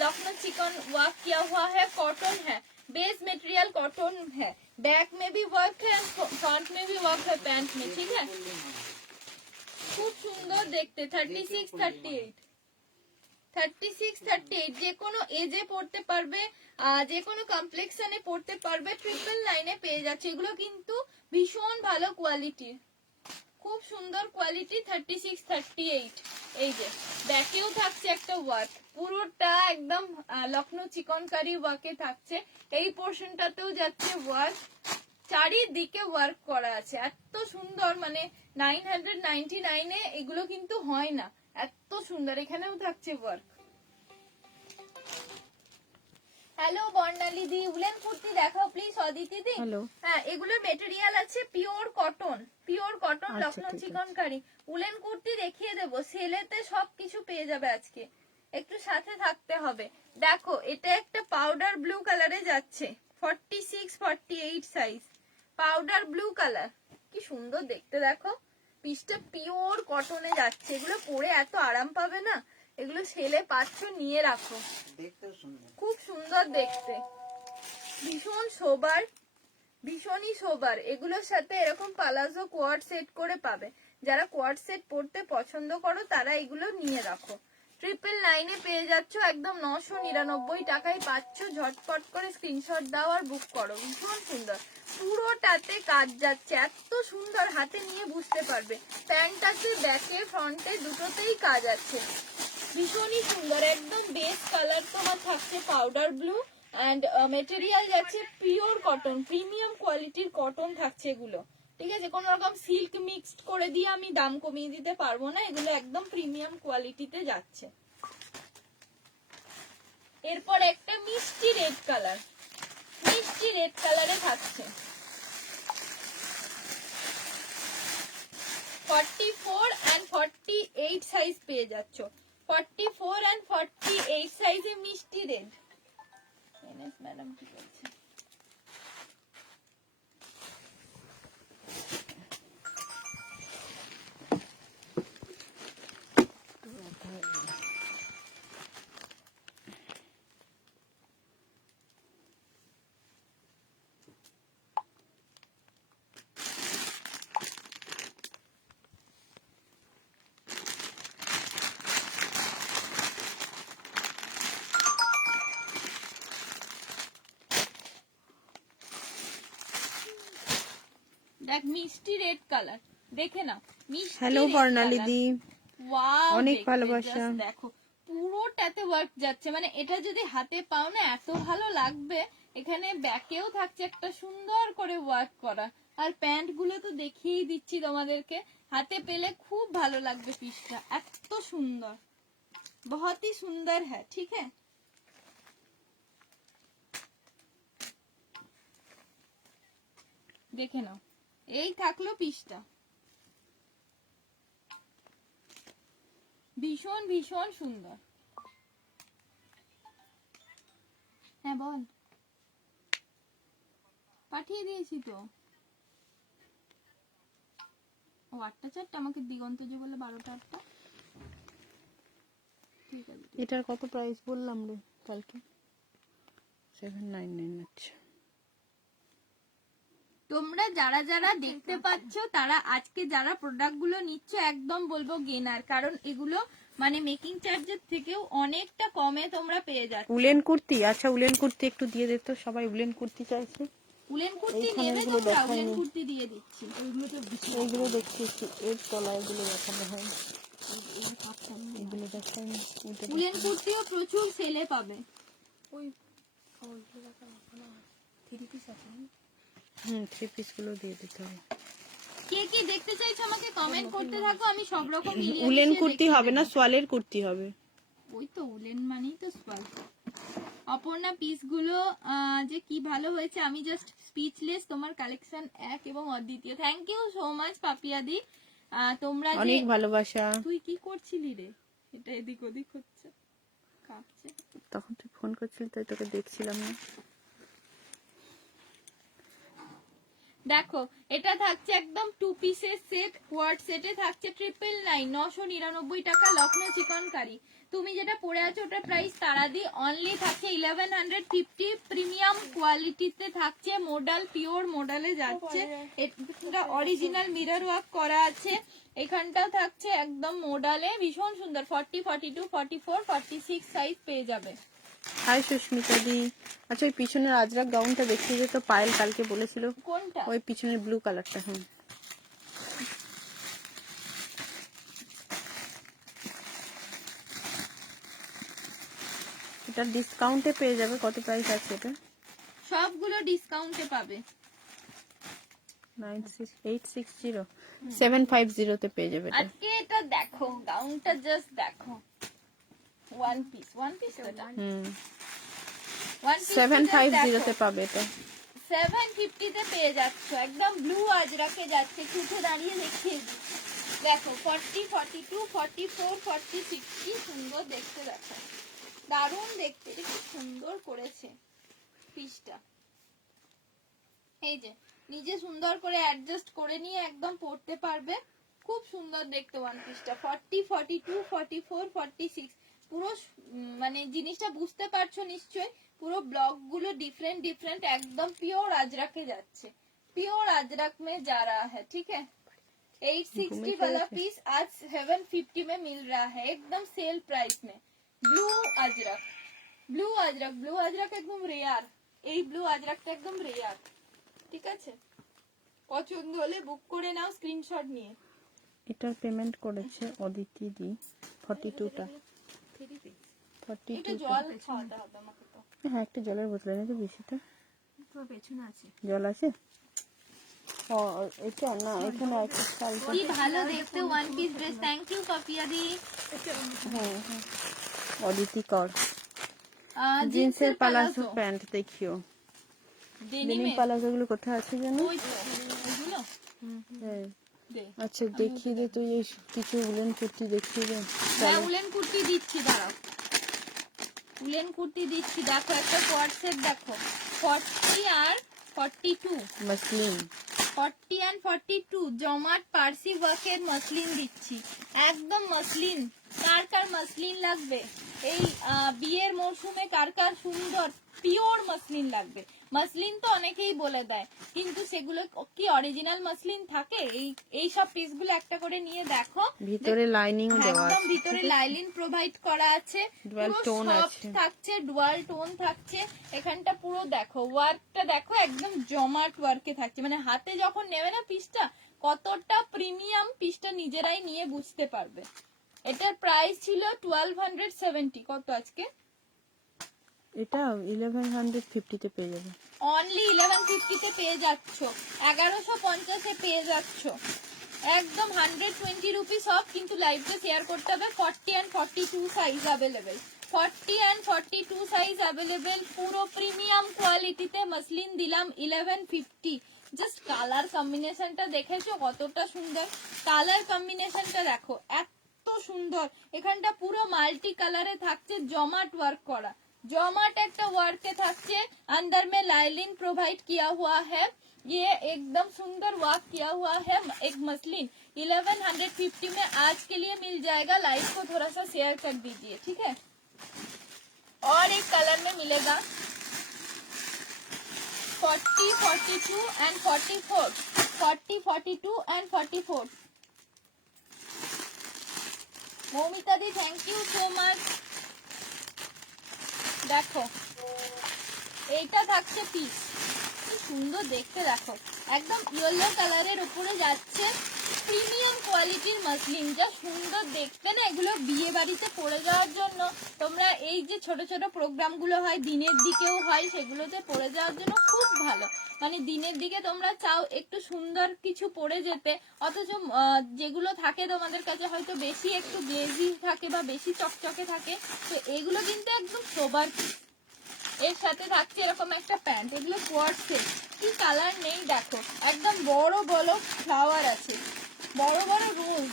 लखनऊ चिकन वर्क किया हुआ है, कॉटन है, बेस मटेरियल कॉटन है, बैक में भी वर्क है, फ्रंट में भी वर्क है पैंट में, ठीक है। खूब सुंदर देखते। 36 38 36 38 যে কোনো এজে পড়তে পারবে, যে কোনো কমপ্লেক্সনে পড়তে পারবে। 999 এ পেয়ে যাচ্ছে। এগুলো কিন্তু ভীষণ ভালো কোয়ালিটি, খুব সুন্দর কোয়ালিটি। 36 38 এই যে ব্যাকেও থাকছে একটা ওয়ার্ক, পুরোটা একদম লখনৌ চিকনকারি ওয়ার্কে থাকছে। এই পোর্শনটাতেও যাচ্ছে ওয়ার্ক, চারিদিকে ওয়ার্ক করা আছে। এত সুন্দর, মানে 999 এ এগুলো কিন্তু হয় না, এত সুন্দর। এখানেও থাকছে ওয়ার্ক। হ্যালো বর্ণালী দি, উলেন কুর্তি দেখাও প্লিজ। Aditi the, hello. হ্যাঁ এগুলোর মেটেরিয়াল আছে পিওর কটন, পিওর কটন আচ্ছা, লখনৌ ঠিক আছে। চিকনকারি। উলেন কুর্তি দেখিয়ে দেবো, সেলেতে সবকিছু পেয়ে যাবে আজকে, একটু সাথে থাকতে হবে। দেখো এটা একটা পাউডার ব্লু কালারে যাচ্ছে, 46 48 সাইজ, পাউডার ব্লু কালার, কি সুন্দর দেখতে। দেখো পিসটা পিওর কটনে যাচ্ছে। এগুলো পরে এত আরাম পাবে না, এগুলো সেলে পাচ্ছ, নিয়ে রাখো, খুব সুন্দর দেখতে, ভীষণ সোবার, ভীষণই সোবার। এগুলোর সাথে এরকম পালাজো কোয়াড সেট করে পাবে। যারা কোয়াড সেট পড়তে পছন্দ করো তারা এগুলো নিয়ে রাখো। 999 এ পেয়ে যাচ্ছ, একদম 999 টাকায় পাচ্ছ। ঝটপট করে স্ক্রিনশট দাও আর বুক করো। ভীষণ সুন্দর, পুরোটাতে কাজ যাচ্ছে, এত সুন্দর, হাতে নিয়ে বুঝতে পারবে। প্যান্ট আছে, ব্যাকে ফ্রন্টে দুটোতেই কাজ আছে, ভীষণই সুন্দর। একদম বেস কালার তোমার থাকছে পাউডার ব্লু, অ্যান্ড মেটেরিয়াল যাচ্ছে পিওর কটন, প্রিমিয়াম কোয়ালিটির কটন থাকছে এগুলো, ঠিক আছে। কোন রকম সিল্ক মিক্সড করে দিয়ে আমি দাম কমিয়ে দিতে পারবো না, এগুলো একদম প্রিমিয়াম কোয়ালিটিতে যাচ্ছে। এরপর একটা মিষ্টি রেড কালার, মিষ্টি রেড কালারে থাকছে, 44 and 48 সাইজ পেয়ে যাচ্ছ। 44 and 48 সাইজে মিষ্টি রেড। ম্যাডাম কি বলছে? দেখ মিষ্টি রেড কালার, দেখে নাও মিষ্টি। হ্যালো বর্ণালী দি, ওয়াও, অনেক দেখতে ভালোবাসা। just দেখো পুরোটাতে ওয়ার্ক যাচ্ছে, মানে এটা যদি হাতে পাও না এত ভালো লাগবে। এখানে ব্যাকেও থাকছে একটা সুন্দর করে ওয়ার্ক করা, আর প্যান্ট গুলো তো দেখিয়েই দিচ্ছি তোমাদেরকে, হাতে পেলে খুব ভালো লাগবে। পিসটা এত সুন্দর, বহুত হি সুন্দর হ্যাঁ, ঠিক হ্যাঁ। দেখে নাও, এই থাকলো পিসটা, ভীষণ ভীষণ সুন্দর। হ্যাঁ বল, পাঠিয়ে দিয়েছি তো। ও 8টা 4টা, আমাকে দিগন্ত যে বলে 12টা 8টা, ঠিক আছে। এটার কত প্রাইস বললাম রে কালকে? 799। আচ্ছা, তোমরা যারা যারা দেখতে পাচ্ছ তারা আজকে যারা প্রোডাক্ট গুলো নিচ্ছ একদম বলবো গেনার, কারণ এগুলো মানে মেকিং চার্জের থেকেও অনেকটা কমে তোমরা পেয়ে যাচ্ছ। উলেন কুর্তি, আচ্ছা উলেন কুর্তি একটু দিয়ে দে তো, সবাই উলেন কুর্তি চাইছে। উলেন কুর্তি এইখানে নেবে এগুলো তোমরা? দেখায়নি। উলেন কুর্তি দিয়ে দিচ্ছি। এইগুলো দেখতেছি, এর তলায় এগুলো দেখানো হয়, এগুলো দেখায়নি। এটা উলেন কুর্তিও প্রচুর সেলে পাবে। থ্রি পিস গুলো দিয়ে দিতে হবে। কে কি দেখতে চাইছো আমাকে কমেন্ট করতে থাকো, আমি সব রকম মিলিয়ে উলেন মিশিয়ে কুর্তি দেখিয়ে হবে না, দেবো। সোয়ালের কুর্তি হবে। ওই তো উলেন মানেই তো সোয়াল। অপর্ণা পিস গুলো যে কি ভালো হয়েছে, আমি জাস্ট স্পিচলেস। তোমার কালেকশন এক এবং অদ্বিতীয়। থ্যাংক ইউ সো মাচ পাপিয়াদি। তোমরা যে অনেক ভালোবাসা। তুই কি করছিলি রে? এটা এদিক ওদিক হচ্ছে, কাঁপছে। তখন তুই ফোন করছিলি তাই তোকে দেখছিলাম না। দেখো এটা থাকছে একদম 2 পিসের সেট, কোয়ার্ড সেটে থাকছে 999 999 টাকা, লখনৌ চিকনকারি। তুমি যেটা পরে আছো ওটার প্রাইস তারা দি অনলি থাকছে 1150। প্রিমিয়াম কোয়ালিটিতে থাকছে, মডেল পিওর মডেলে যাচ্ছে, এটা অরিজিনাল মিরর ওয়ার্ক করা আছে। এখানটাও থাকছে একদম মডেলে, ভীষণ সুন্দর। 40 42 44 46 সাইজ পেয়ে যাবে। হাই সুস্মিতা দি। আচ্ছা ওই পিছনের আজরাক গাউনটা দেখিয়ে যে, তো পায়েল কালকে বলেছিল কোনটা? ওই পিছনের ব্লু কালারটা। হ্যাঁ এটা ডিসকাউন্টে পেয়ে যাবে। কত প্রাইস আছে এটা? সবগুলো ডিসকাউন্টে পাবে। 96860 750 তে পেয়ে যাবে এটা। আজকে এটা দেখো, গাউনটা জাস্ট দেখো, ওয়ান পিস এটা হুম ওয়ান পিস 750 তে পাবে এটা। 750 তে পেয়ে যাচ্ছ, একদম ব্লু আজরাকে যাচ্ছে। ছুটে দাঁড়িয়ে দেখিয়ে দিই, দেখো 40 42 44 46 কি সুন্দর দেখতে, দেখো দারুণ দেখতে, এটা কি সুন্দর করেছে পিসটা। এই যে নিজে সুন্দর করে অ্যাডজাস্ট করে নিয়ে একদম পরতে পারবে, খুব সুন্দর দেখতে ওয়ান পিসটা। 40 42 44 46 পুরো মানে জিনিসটা বুঝতে পারছো নিশ্চয়ই। পুরো ব্লক গুলো ডিফারেंट डिफरेंट, एकदम प्योर अजरक के যাচ্ছে, प्योर अजरक में जा रहा है, ठीक है। 860 वाला पीस आज 750 में मिल रहा है, एकदम सेल प्राइस में। Blue Ajrak, blue Ajrak, blue Ajrak একদম রেয়ার, এই ব্লু আজরাকটা একদম রেয়ার, ঠিক আছে। পছন্দ হলে বুক করে নাও স্ক্রিনশট নিয়ে। এটার পেমেন্ট করেছে অদিতি দি 42টা। এটা জল খাওয়াতে হবে আমাকে তো। হ্যাঁ একটা জলের বোতল এনে তো বেশিটা তোর পেছনে আছে। জল আছে। ও এটা না, এখানে একটা শাল। কি ভালো দেখতে one piece dress, thank you Papiya di. হ্যাঁ অদিতি কর। জিন্সের জিন্সের পালাজো প্যান্ট দেখিও। ডেনিম পালাজো গুলো কোথায় আছে জানো? ওই তো ওইগুলো হ্যাঁ দে। আচ্ছা দেখিয়ে দে তুই, এই কিছু উলেন কুর্তি দেখিয়ে দে। হ্যাঁ উলেন কুর্তি দিচ্ছি, দাঁড়াও উলেন কুর্তি দিচ্ছি। দেখো একটা কোয়াড সেট দেখো, 40 আর 42, মসলিন 40 and 42 জমাট পার্সি ওয়ার্কের মসলিন দিচ্ছি, একদম মসলিন। কার কার মসলিন লাগবে এই বিয়ের মরশুমে, কার কার সুন্দর পিওর মসলিন লাগবে? মসলিন তো অনেকেই বলে দেয়, কিন্তু সেগুলো কি অরিজিনাল মসলিন থাকে? এই সব পিসগুলো একটা করে নিয়ে দেখো, ভিতরে লাইনিং দেওয়া একদম আছে, ভিতরে লাইলিন প্রোভাইড করা আছে, ডুয়াল পুরো টোন সফট আছে, থাকছে, ডুয়াল টোন থাকছে। এখানটা পুরো দেখো ওয়ার্কটা দেখো, একদম জমাট ওয়ার্কে থাকছে, মানে হাতে যখন নেবে না পিসটা কতটা প্রিমিয়াম, পিসটা নিজেরাই নিয়ে বুঝতে পারবে। এটার প্রাইস ছিল 1270, কত আজকে? এটা 1150 তে পেয়ে যাবে। অনলি 1150 তে পেয়ে যাচ্ছ, 1150 এ পেয়ে যাচ্ছ, একদম 120 রুপিস অফ। কিন্তু লাইভটা শেয়ার করতে হবে। 40 and 42 size available, 40 and 42 size available, পুরো প্রিমিয়াম কোয়ালিটিতে মসলিন দিলাম 1150। জাস্ট কালার কম্বিনেশনটা দেখেছো কতটা সুন্দর? কালার কম্বিনেশনটা দেখো এত সুন্দর। এখানটা পুরো মাল্টি কালারে থাকছে, জমাট ওয়ার্ক করা, जॉमाट एक वर्क के থাকছে, अंदर में लाइलिन प्रोवाइड किया हुआ है, ये एकदम सुंदर वर्क किया हुआ है। एक मसलिन 1150 में आज के लिए मिल जाएगा। लाइव को थोड़ा सा शेयर कर दीजिए, ठीक है। और एक कलर में मिलेगा 40 42 and 44, 40 42 and 44। Moumita di thank you so much. দেখো এইটা থাকছে পিস, কি সুন্দর দেখতে, দেখো একদম ইয়েলো কালারের উপরে যাচ্ছে, প্রিমিয়াম কোয়ালিটির মসলিন, যা সুন্দর দেখতে না। এগুলো বিয়ে বাড়িতে পরে যাওয়ার জন্য, তোমরা এই যে ছোট ছোট প্রোগ্রাম গুলো হয় দিনের দিকেও হয়, সেগুলোতে পরে যাওয়ার জন্য খুব ভালো। মানে দিনের দিকে তোমরা চাও একটু সুন্দর কিছু পরে যেতে, অথচ যেগুলো থাকে তোমাদের কাছে হয়তো বেশি একটু গ্লেজি থাকে বা বেশি চকচকে থাকে, তো এগুলো কিন্তু একদম সোবার পিস। এর সাথে থাকছে এরকম একটা প্যান্ট, এগুলো কোয়ার্ড সেট, কি কালার নেই দেখো, একদম বড় বড় ফ্লাওয়ার আছে, বড় বড় রোজ,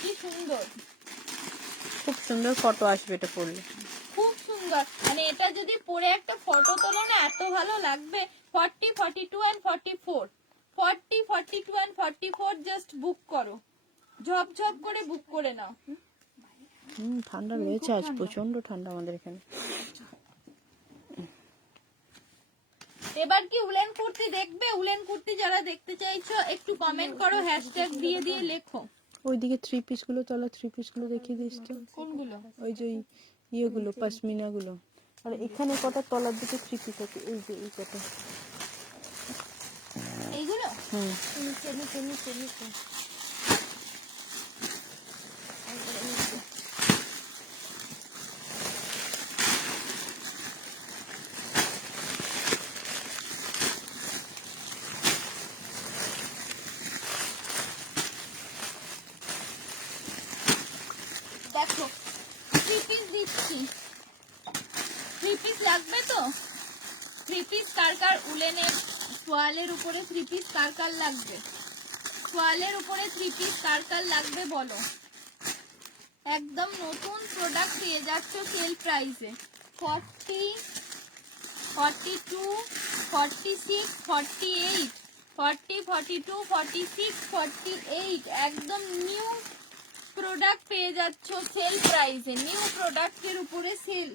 কি সুন্দর, খুব সুন্দর ফটো আসবে এটা পরলে, খুব সুন্দর। মানে এটা যদি পরে একটা ফটো তোলো না এত ভালো লাগবে। 40 42 and 44 40, 42 and 44 জাস্ট বুক করো, ঝপ ঝপ করে বুক করে নাও। ঠান্ডা রয়েছে আজ, প্রচন্ড ঠান্ডা আমাদের এখানে। এবার কি উলেন কুর্তি দেখবে? উলেন কুর্তি যারা দেখতে চাইছো একটু কমেন্ট করো, হ্যাশট্যাগ দিয়ে দিয়ে লেখো। ওইদিকে 3 পিস গুলো, তলা 3 পিস গুলো দেখিয়ে দিস তো। কোনগুলো? ওই যে ইয়েগুলো, পশমিনা গুলো। আর এখানে কটা তলার দিকে 3 পিস আছে, এই যে এই কটা। এইগুলো নিচে নিচে নিচে নিচে একবারে নিচে। দেখো 3 পিস দিচ্ছি। 3 পিস লাগবে তো? 3 পিস কার কার উলেনের সোয়ালের উপরে 3 পিস কার কার লাগবে? সোয়ালের উপরে 3 পিস কার কার লাগবে বলো। একদম নতুন প্রোডাক্ট পেয়ে যাচ্ছ সেল প্রাইসে। 40, 42, 46, 48, 40, 42, 46, 48 একদম নিউ প্রোডাক্ট পেয়ে যাচ্ছ সেল প্রাইসে। নিউ প্রোডাক্টের উপরে সেল।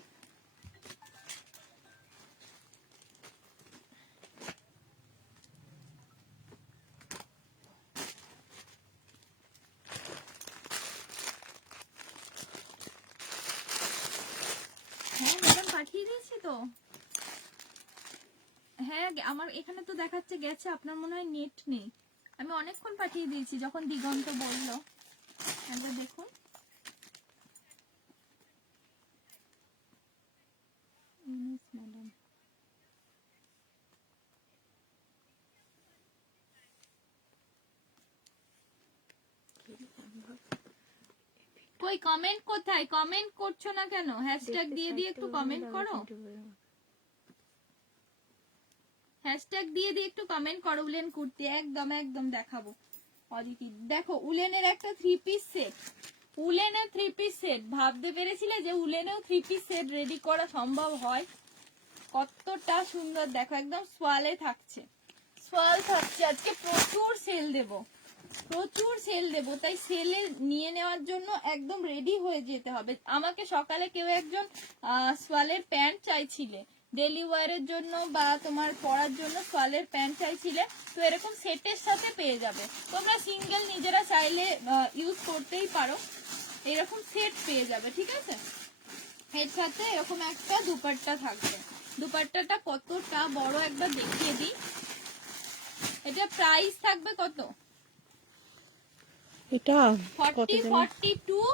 হ্যাঁ ম্যাডাম পাঠিয়ে দিয়েছি তো। হ্যাঁ আমার এখানে তো দেখাচ্ছে গেছে, আপনার মনে হয় নেট নেই। আমি অনেকক্ষণ পাঠিয়ে দিয়েছি যখন দিগন্ত বললো। একবার দেখুন। ম্যাডাম কই কমেন্ট কোথায়? কমেন্ট করছো না কেন? হ্যাশট্যাগ দিয়ে দিয়ে একটু কমেন্ট করো। হ্যাশট্যাগ দিয়ে দিয়ে একটু কমেন্ট করো। উলেন কুর্তি একদম একদম দেখাবো। অদিতি দেখো উলেনের একটা 3 পিস সেট। উলেনের 3 পিস সেট ভাবতে পেরেছিলে যে উলেনেও 3 পিস সেট রেডি করা সম্ভব হয়? কতটা সুন্দর দেখো, একদম সোয়ালে থাকছে। সোয়াল থাকছে। আজকে প্রচুর সেল দেবো, প্রচুর সেল দেবো, তাই সেলে নিয়ে নেওয়ার জন্য একদম রেডি হয়ে যেতে হবে। আমাকে সকালে কেউ একজন সোয়ালের প্যান্ট চাইছিলে ডেলি ওয়ারের জন্য বা তোমার পরার জন্য, সোয়ালের প্যান্ট চাইছিলে, তো এরকম সেটের সাথে পেয়ে যাবে। তোমরা সিঙ্গেল নিজেরা চাইলে ইউজ করতেই পারো, এরকম সেট পেয়ে যাবে, ঠিক আছে? এর সাথে এরকম একটা দুপাট্টা থাকবে। দুপাট্টাটা কতটা বড় একবার দেখিয়ে দিই। এটা প্রাইস থাকবে কত? এটা 40, 42,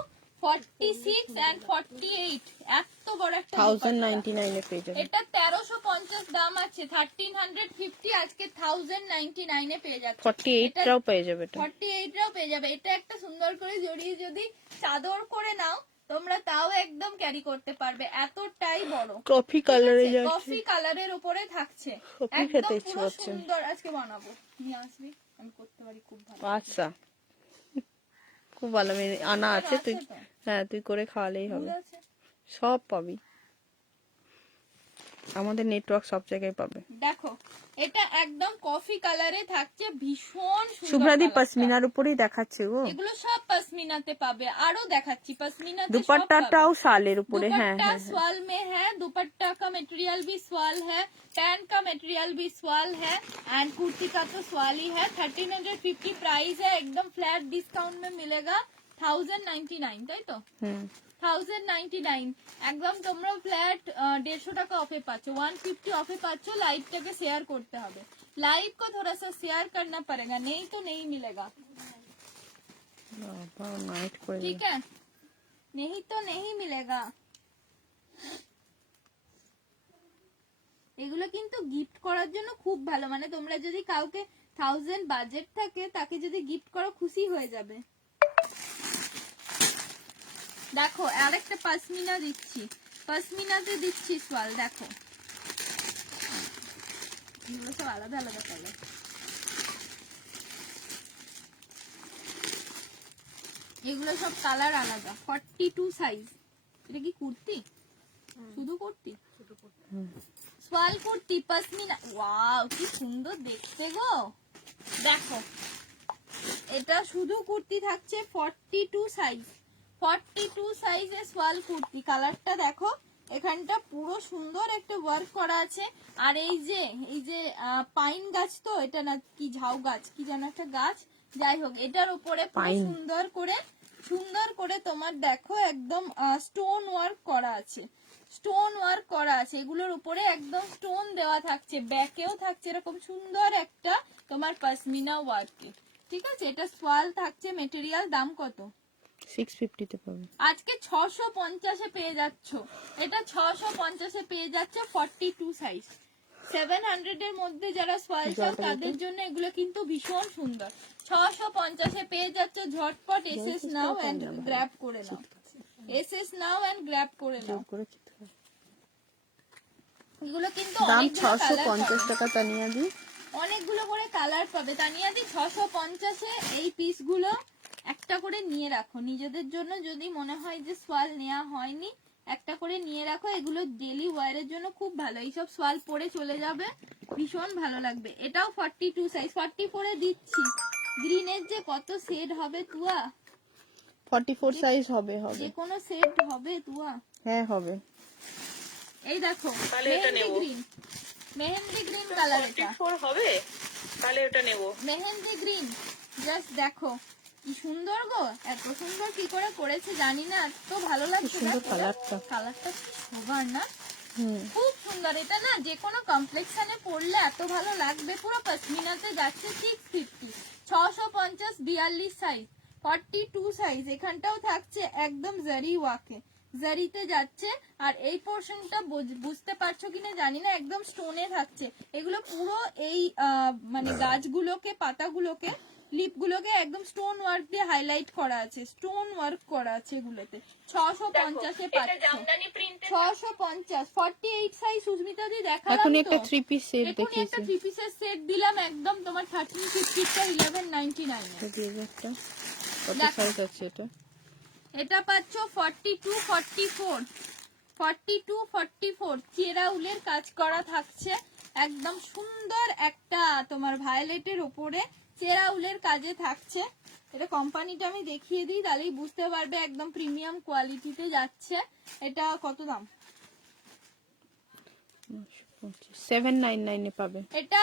46 and 48 এত বড় একটা 1099 এ পেয়ে যাবেন। এটা 1350 দাম আছে। 1350 আজকে 1099 এ পেয়ে যাচ্ছে। 48 টাও পেয়ে যাবে এটা। 48 রাও পেয়ে যাবে। এটা একটা সুন্দর করে জড়িয়ে যদি চাদর করে নাও তোমরা, তাও একদম ক্যারি করতে পারবে, এতটাই বড়। কফি কালারে যাচ্ছে, কফি কালারের উপরে থাকছে, কফি একদম খেতে ইচ্ছে পুরো করছে। সুন্দর। আজকে বানাবো, নিয়ে আসবি, আমি করতে পারি খুব ভালো। আচ্ছা, খুব ভালো। আমি আনা আছে, তুই আছে তো? হ্যাঁ তুই করে খাওয়ালেই হবে, ভুল আছে? সব পাবি, আমাদের নেটওয়ার্ক সব জায়গায় পাবে। দেখো এটা একদম কফি কালারে থাকছে, ভীষণ সুন্দর। শুভ্রাদি কালারটা। পশমিনার উপরেই দেখাচ্ছে গো। এগুলো সব পশমিনাতে পাবে, আরো দেখাচ্ছি পশমিনাতে সব দুপাট্টাটাও পাবে। শালের উপরে, হ্যাঁ दुपट्टा হ্যাঁ হ্যাঁ। स्वाल में है, दुपट्टा का मटेरियल भी स्वाल है, पैंट का मटेरियल भी स्वाल है एंड कुर्ती का तो स्वाल ही है। 1350 प्राइस है, एकदम फ्लैट डिस्काउंट में मिलेगा 1099, তাই তো? 1099 একদম তোমরা ফ্ল্যাট 150 টাকা অফে পাচ্ছ, 150 অফে পাচ্ছ। লাইভটাকে শেয়ার করতে হবে, लाइव को थोड़ा सा शेयर करना पड़ेगा, नहीं तो नहीं मिलेगा, বাবা নাইট করে ठीक है? नहीं तो नहीं मिलेगा। এগুলো কিন্তু গিফট করার জন্য খুব ভালো, মানে তোমরা যদি কাউকে 1000 বাজেট থাকে তাকে যদি গিফট করো খুশি হয়ে যাবে। দেখো আরেকটা পশমিনা দিচ্ছি, পশমিনাতে দিচ্ছি সোয়াল। দেখো এগুলো সব আলাদা আলাদা কালার। এগুলো সব কালার আলাদা। 42 সাইজ। এটা কি কুর্তি? শুধু কুর্তি? সোয়াল কুর্তি পশমিনা। ওয়াও কি সুন্দর দেখতে গো, দেখো এটা শুধু কুর্তি থাকছে 42 সাইজ, 42 সাইজে সোয়াল কুর্তি। কালারটা দেখো, এখানটা পুরো সুন্দর একটা ওয়ার্ক করা আছে। আর এই যে পাইন গাছ, তো এটা না কি ঝাউ গাছ কি যেন একটা গাছ, যাই হোক এটার উপরে পুরো পাইন। সুন্দর করে তোমার দেখো একদম স্টোন ওয়ার্ক করা আছে, স্টোন ওয়ার্ক করা আছে। এগুলোর উপরে একদম স্টোন দেওয়া থাকছে, ব্যাকেও থাকছে এরকম সুন্দর একটা তোমার পশমিনা ওয়ার্কে। ঠিক আছে, এটা সোয়াল থাকছে। মেটেরিয়াল দাম কত? 650 তে পাবে। আজকে 650 পেয়ে যাচ্ছ, এটা 650 পেয়ে যাচ্ছে 42 সাইজ। 700 এর মধ্যে যারা সোয়াল চাও তাদের জন্য এগুলো কিন্তু ভীষণ সুন্দর। 650 পেয়ে যাচ্ছে। ঝটপট এসএস নাও এন্ড গ্র্যাব করে নাও, এসএস নাও এন্ড গ্র্যাব করে নাও। এগুলো কিন্তু দাম অনেকগুলো কালার 650 টাকা তানিয়া দি। অনেকগুলো করে কালার পাবে তানিয়া দি। 650 এই পিসগুলো একটা করে নিয়ে রাখো নিজেদের জন্য, যদি মনে হয় যে সোয়াল নেওয়া হয়নি একটা করে নিয়ে রাখো। এগুলো ডেলি ওয়্যারের জন্য খুব ভালো, এইসব সোয়াল পরে চলে যাবে, ভীষণ ভালো লাগবে। এটাও 42 সাইজ, 44 এ দিচ্ছি। গ্রিনের যে কত সেট হবে তুয়া, 44 সাইজ হবে যে কোনো সেট হবে তুয়া। হ্যাঁ হবে। এই দেখো তাহলে এটা নেবো। মেহেন্দি গ্রিন কালার, এটা 44 হবে, তাহলে এটা নেব। মেহেন্দি গ্রিন, জাস্ট দেখো কি সুন্দর গো, এত সুন্দর কি করে করেছে জানি না, এত ভালো লাগছে। সুন্দর দেখো, কালারটা। কালারটা কি শোভার না, হুম, খুব সুন্দর। এটা না যে কোনো কমপ্লেক্সনে পরলে এত ভালো লাগবে। পুরো পশমিনাতে যাচ্ছে 650, 650 42 সাইজ, 42 সাইজ। এখানটাও থাকছে একদম জারি ওয়াকে, জারিতে যাচ্ছে। আর এই পোর্শনটা বুঝতে পারছো কিনা জানি না, একদম স্টোনে থাকছে। এগুলো পুরো এই মানে গাছগুলোকে, পাতাগুলোকে, লিপগুলোকে একদম স্টোন ওয়ার্ক দিয়ে হাইলাইট করা আছে, স্টোন ওয়ার্ক করা আছে এগুলোতে। 650 এ এটা পাচ্ছ, জামদানি প্রিন্টে 650। 48 সাইজ সুস্মিতা দি দেখালাম এখন তো, একটা 3 পিস সেট এখনই একটা দেখিয়েছি। 3 পিসের সেট দিলাম একদম তোমার 1350 টা 1199 এ। দিয়ে একটা কত দেখো। সাইজ আছে এটা? এটা পাচ্ছ 42 44, 42 44 চেরা উলের কাজ করা থাকছে, একদম সুন্দর একটা তোমার ভায়োলেটের উপরে চেরা উলের কাজে থাকছে। এটা কোম্পানিটা আমি দেখিয়ে দিই, তাহলেই বুঝতে পারবে, একদম প্রিমিয়াম কোয়ালিটিতে যাচ্ছে। এটা কত দাম? 799 এ পাবে। এটা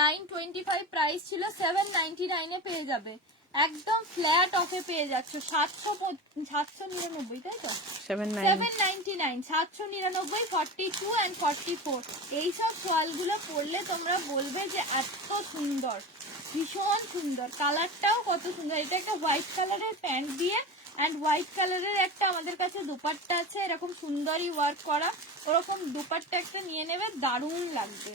925 প্রাইস ছিল, 799 এ পেয়ে যাবে। একদম ফ্ল্যাট অফে পেয়ে যাচ্ছ 799, তাই তো? 799, 799, 42 and 44। এইসব সোয়ালগুলো পরলে তোমরা বলবে যে এত সুন্দর, ভীষণ সুন্দর। কালারটাও কত সুন্দর। এটা একটা হোয়াইট কালারের প্যান্ট দিয়ে এন্ড হোয়াইট কালারের একটা আমাদের কাছে দুপাট্টা আছে, এরকম সুন্দরই ওয়ার্ক করা। ওরকম দুপাট্টা একটা নিয়ে নেবে, দারুণ লাগবে।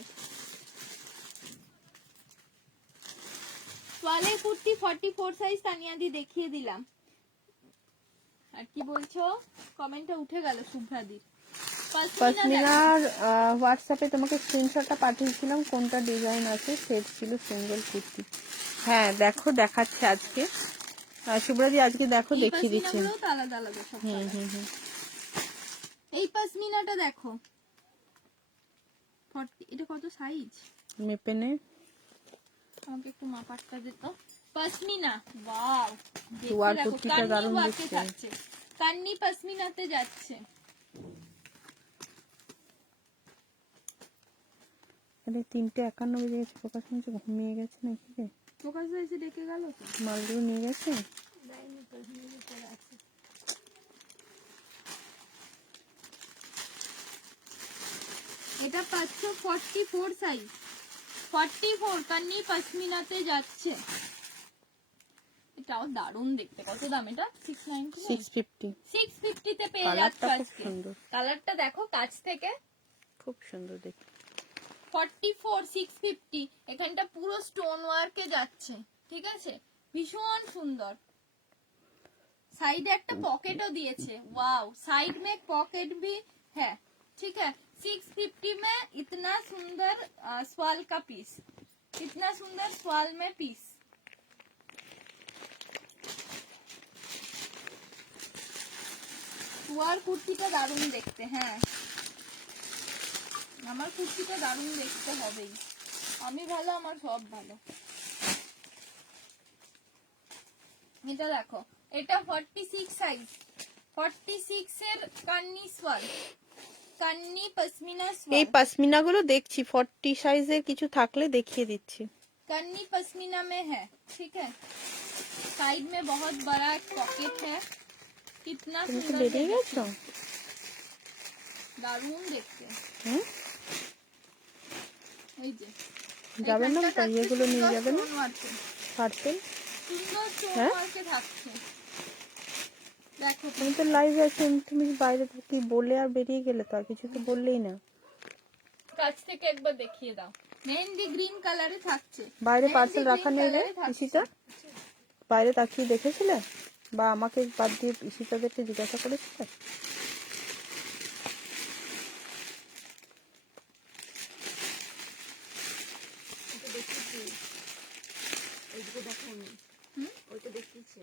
সোয়ালের কুর্তি 44 সাইজ তানিয়া দি দেখিয়ে দিলাম। আর কি বলছো? কমেন্টটা উঠে গেল শুভ্রাদির। পশমিনার হোয়াটসঅ্যাপে তোমাকে স্ক্রিনশটটা পাঠিয়েছিলাম, কোনটা ডিজাইন আছে, সেট ছিল সিঙ্গেল কুর্তি। হ্যাঁ দেখো, দেখাচ্ছে আজকে শুভ্রাদি, আজকে দেখো দেখিয়ে দিচ্ছে। পশমিনাগুলোও তো আলাদা আলাদা সব হুম colour। হুম হুম। এই পশমিনাটা দেখো 40, এটা কত সাইজ? মেপে নে। আমাকে একটু মাপাটটা দিত। পশমিনা, ওয়াও, ওয়ার দেখো কুর্তিটা কান্নি দারুণ ওয়ার্কে দেখতে। থাকছে, কান্নি পশমিনাতে যাচ্ছে। আরে 3:51 বেজে গেছে, প্রকাশ মনে হচ্ছে ঘুমিয়ে গেছে নাকি রে? প্রকাশ এসে ডেকে গেল তো। মালগুলো নিয়ে গেছে। এটা পাচ্ছ 44 সাইজ, 44 কান্নি পশমিনাতে যাচ্ছে। এটাও দারুণ দেখতে। কত দাম এটা? 690, 650। 650 তে পেয়ে কালারটা যাচ্ছ খুব আজকে। সুন্দর, কালারটা দেখো কাছ থেকে। খুব সুন্দর দেখতে। 44 650। এখানটা পুরো স্টোন ওয়ার্কে যাচ্ছে, ঠিক আছে, ভীষণ সুন্দর। साइड একটা পকেটও দিয়েছে, वाओ, साइड में पॉकेट भी है, ठीक है। 650 में इतना सुंदर स्वाल का पीस, इतना सुंदर स्वाल में पीस। তোমার কুর্তিটা দারুণ দেখতে। হ্যাঁ, আমার কুর্তিটা দারুণ দেখতে হবেই। আমি ভালো, আমার সব ভালো। এটা দেখো, এটা 46 সাইজ, 46 এর কান্নি সোয়াল, কান্নি পশমিনা এই সোয়াল। পাশমিনা গুলো দেখছি 40 সাইজের কিছু থাকলে দেখিয়ে দিচ্ছি। कन्नी पश्मीना में है, ठीक है। साइड में बहुत बड़ा एक पॉकेट है, कितना তুমি কি सुंदर বেরিয়ে है, গেছো? दारुण देखते हैं। হুম, এই যে যাবে না এখানটা থাকছে এগুলো নিয়ে সুন্দর যাবে না stone work এ, পার্সেল? সুন্দর স্টোন হ্যাঁ? ওয়ার্কে থাকছে। দেখো তুমি তো লাইভে আছো, তুমি বাইরে কি বলে আর বেরিয়ে গেলে, তো আর কিছু তো বললেই না। কাছ থেকে একবার দেখিয়ে দাও। মেহেন্দি গ্রিন কালারে থাকছে, বাইরে মেহেন্দি পার্সেল green রাখা নেই রে colour এ থাকছে। ইসিতা? বাইরে তাকিয়ে দেখেছিলে বা আমাকে বাদ দিয়ে ইসিতাদেরকে জিজ্ঞাসা করেছিলে? ওইটা দেখতেছি, ওইদিকে দেখো আমি, ওইটা দেখতেছি।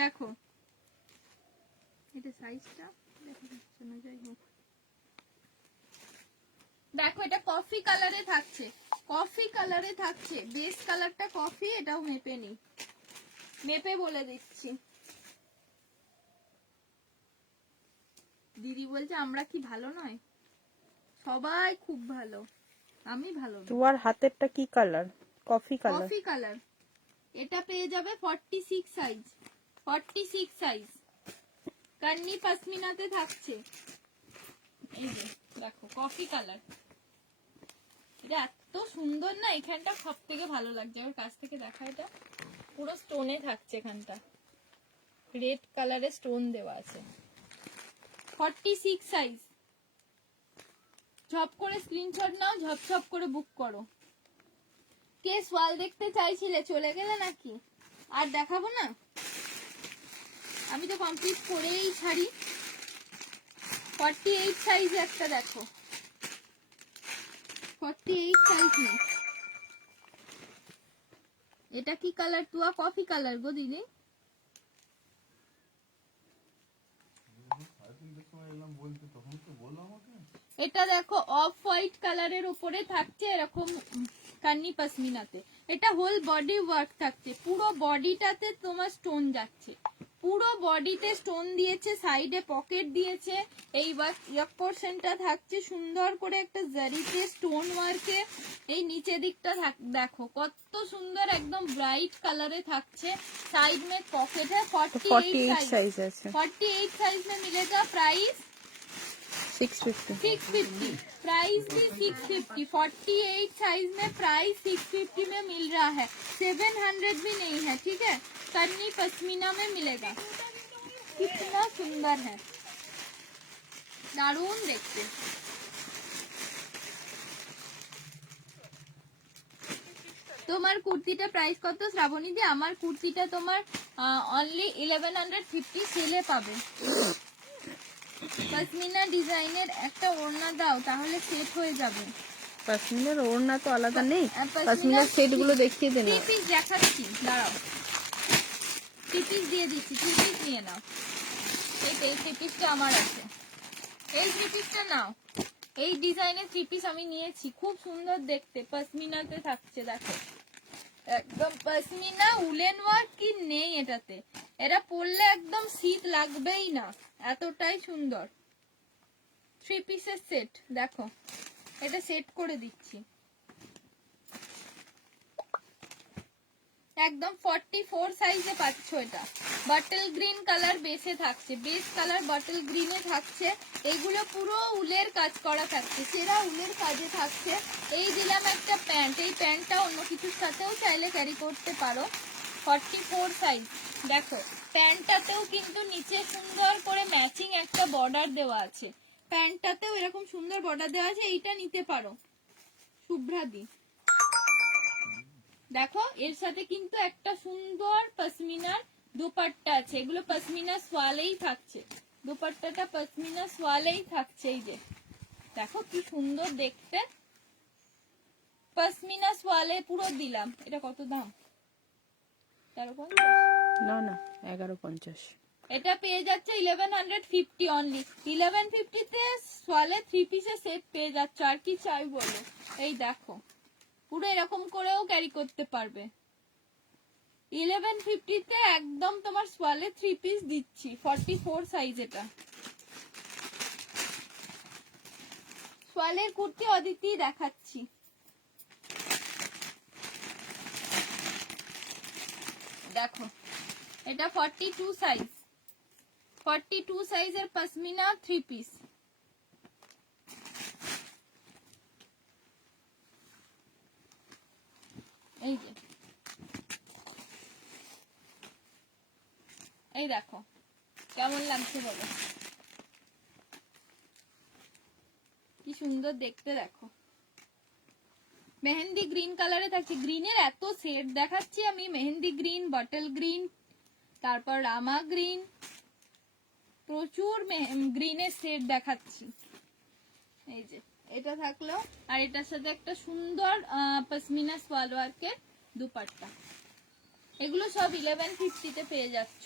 দেখো এটা সাইজটা দেখো, শোনা যায় হোক। দেখো এটা কফি কালারে থাকছে, কফি কালারে থাকছে, বেস কালারটা কফি, এটাও মেপে নি, মেপে বলে দিচ্ছি। দিদি বলছে আমরা কি ভালো নয়, সবাই খুব ভালো, আমি ভালো না। তোমার হাতেরটা কি colour? Coffee colour. Coffee colour, এটা পেয়ে যাবে 46 সাইজ, 46 সাইজ, কান্নি পশমিনাতে থাকছে। এই যে দেখো কফি কালার, এটা এত সুন্দর না, এখানটা সব থেকে ভালো লাগছে। আমার কাছ থেকে দেখা, এটা পুরো স্টোনে থাকছে, এখানটা রেড কালারের স্টোন দেওয়া আছে। 46 সাইজ, ঝপ করে স্ক্রিনশট নাও, ঝপঝপ করে বুক করো। কে সোয়াল দেখতে চাইছিলে, চলে গেলে নাকি? আর দেখাবো না, আমি তো কমপ্লিট করেই ছাড়ি। 48 সাইজ একটা দেখো, 48 সাইজ নেই। এটা কি কালার? তুয়া কফি কালার গো দিদি। এটা দেখো অফ হোয়াইট কালারের উপরে থাকছে এরকম কান্নি পশমিনাতে। এটা হোল বডি ওয়ার্ক থাকছে, পুরো বডিটাতে তোমার স্টোন যাচ্ছে, পুরো বডিতে স্টোন দিয়েছে, সাইডে পকেট দিয়েছে। এই ওয়ার্ক পোর্শনটা থাকছে সুন্দর করে একটা জারিতে স্টোন ওয়ার্কে। এই নিচে দিকটা দেখো কত সুন্দর, একদম ব্রাইট কালারে থাকছে। साइड में पॉकेट है, 48 साइज আছে। 48 साइज में मिलेगा। प्राइस 650। 650, प्राइस भी 650। 48 साइज में प्राइस 650 में मिल रहा है, 700 भी नहीं है, ठीक है। कन्नी पश्मीना में मिलेगा। कितना सुंदर है, दारुण देखते। তোমার কুর্তিটা প্রাইস কত শ্রাবণী দি? আমার কুর্তিটা তোমার অনলি 1150 সেলে পাবে। পশমিনা ডিজাইনের একটা ওড়না দাও, তাহলে সেট হয়ে যাবে। পশমিনার ওড়না তো আলাদা নেই, পশমিনার পশমিনার সেট গুলো দেখিয়ে দেন। থ্রি পিস দেখাচ্ছি, দাঁড়াও, থ্রি পিস দিয়ে দিচ্ছি, থ্রি পিস নিয়ে নাও। এই থ্রি পিসটা আমার আছে, এই থ্রি পিসটা নাও। এই ডিজাইনের থ্রি পিস আমি নিয়েছি, খুব সুন্দর দেখতে, পশমিনাতে থাকছে। দেখো একদম পশমিনা, উলেন ওয়ার্ক কি নেই এটাতে, এটা পরলে একদম শীত লাগবেই না, এতটাই সুন্দর। থ্রি পিসের সেট দেখো, এটা সেট করে দিচ্ছি একদম 44 সাইজে পাচ্ছ। এটা বটল গ্রিন কালার বেসে থাকছে, বেস কালার বটল গ্রিনে থাকছে। এগুলো পুরো উলের কাজ করা থাকছে, সেরা উলের কাজে থাকছে। এই দিলাম একটা প্যান্ট, এই প্যান্টটা অন্য কিছুর সাথেও চাইলে ক্যারি করতে পারো। 44 সাইজ দেখো, প্যান্টটাতেও কিন্তু নিচে সুন্দর করে ম্যাচিং একটা বর্ডার দেওয়া আছে, প্যান্টটাতেও এরকম সুন্দর বর্ডার দেওয়া আছে। এইটা নিতে পারো শুভ্রাদি। দেখো এর সাথে কিন্তু একটা সুন্দর পশমিনার দুপাট্টা আছে, এগুলো পশমিনা সোয়ালেই থাকছে, দুপাট্টাটা পশমিনা সোয়ালেই থাকছে। এই যে দেখো কি সুন্দর দেখতে, পশমিনা সোয়ালে পুরো দিলাম। এটা কত দাম? 1350? না না 1150। এটা পেয়ে যাচ্ছে 1150 অনলি। 1150 তে সোয়ালে থ্রি পিসের সেট পেয়ে যাচ্ছে, আর কি চাই বলো। এই দেখো পুরো এরকম করেও ক্যারি করতে পারবে। 1150 তে একদম তোমার সোয়ালে 3 পিস দিচ্ছি, 44 সাইজ। এটা সোয়ালের কুর্তি অদিতি দেখাচ্ছি। দেখো এটা 42 সাইজ, 42 সাইজের পশমিনা 3 পিস। এই যে এই দেখো কেমন লাগছে বলো, কি সুন্দর দেখতে। দেখো মেহেন্দি গ্রিন কালারে থাকছে, গ্রিনের এত সেট দেখাচ্ছি আমি, মেহেন্দি গ্রিন, বটল গ্রিন, তারপর রামা গ্রিন, প্রচুর গ্রিনের সেট দেখাচ্ছি। এই যে এটা থাকলো, আর এটার সাথে একটা সুন্দর পশমিনা সালোয়ারকে দুপাট্টা। এগুলো সব 1150 তে পেয়ে যাচ্ছ,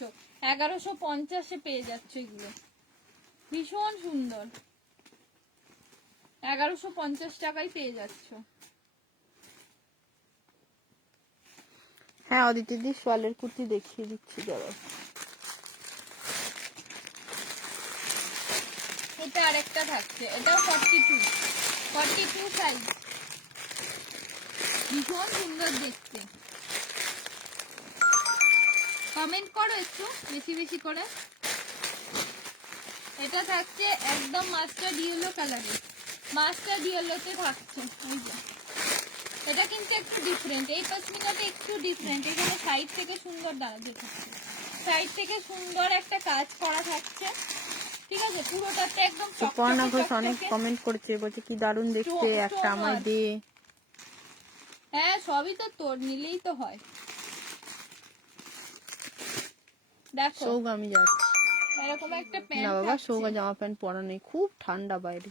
1150 এ পেয়ে যাচ্ছ। এগুলো ভীষণ সুন্দর, 1150 টাকায় পেয়ে যাচ্ছ। হ্যাঁ অদিতি দি সোয়ালের কুর্তি দেখিয়ে দিচ্ছি দাঁড়াও। এটা আরেকটা থাকছে, এটাও 42 সাইজ, ভীষণ সুন্দর দেখতে। কমেন্ট করো একটু বেশি বেশি করে। এটা থাকছে একদম মাস্টার্ড ইয়েলো কালারে, মাস্টার্ড ইয়েলোতে থাকছে। এই যে এটা কিন্তু একটু ডিফারেন্ট, এই পশমিনাটা একটু ডিফারেন্ট। এখানে সাইড থেকে সুন্দর দাঁড়াতে থাকছে, সাইড থেকে সুন্দর একটা কাজ করা থাকছে, ঠিক আছে। পুরোটাতে একদম সুপর্ণা ঘোষ চকচকে অনেক চকচকে। কমেন্ট করেছে, বলছে কি দারুণ দেখতে, একটা আমায় দে। হ্যাঁ সবই তো তোর, নিলেই তো হয়। দেখো সৌগ আমি যাচ্ছি। এরকম একটা না প্যান্ট বাবা, থাকছে। সৌগা জামা প্যান্ট পরা নেই, খুব ঠান্ডা বাইরে,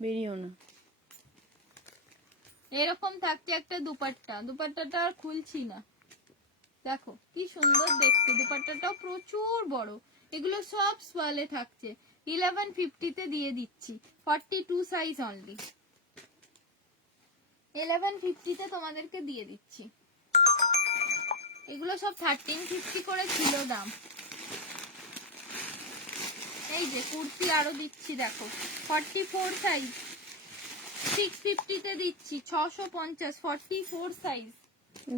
বেরিও না। এরকম থাকছে একটা দুপাট্টা, দুপাট্টাটা আর খুলছি না। দেখো কি সুন্দর দেখতে, দুপাট্টাটাও প্রচুর বড়। এগুলো সব সোয়ালে থাকছে, 1150 তে দিয়ে দিচ্ছি, 42 সাইজ অনলি, 1150 তে তোমাদেরকে দিয়ে দিচ্ছি। এগুলো সব 1350 করে ছিল দাম। এই যে কুর্তি আরো দিচ্ছি, দেখো 44 সাইজ 650 তে দিচ্ছি, 650, 44 সাইজ।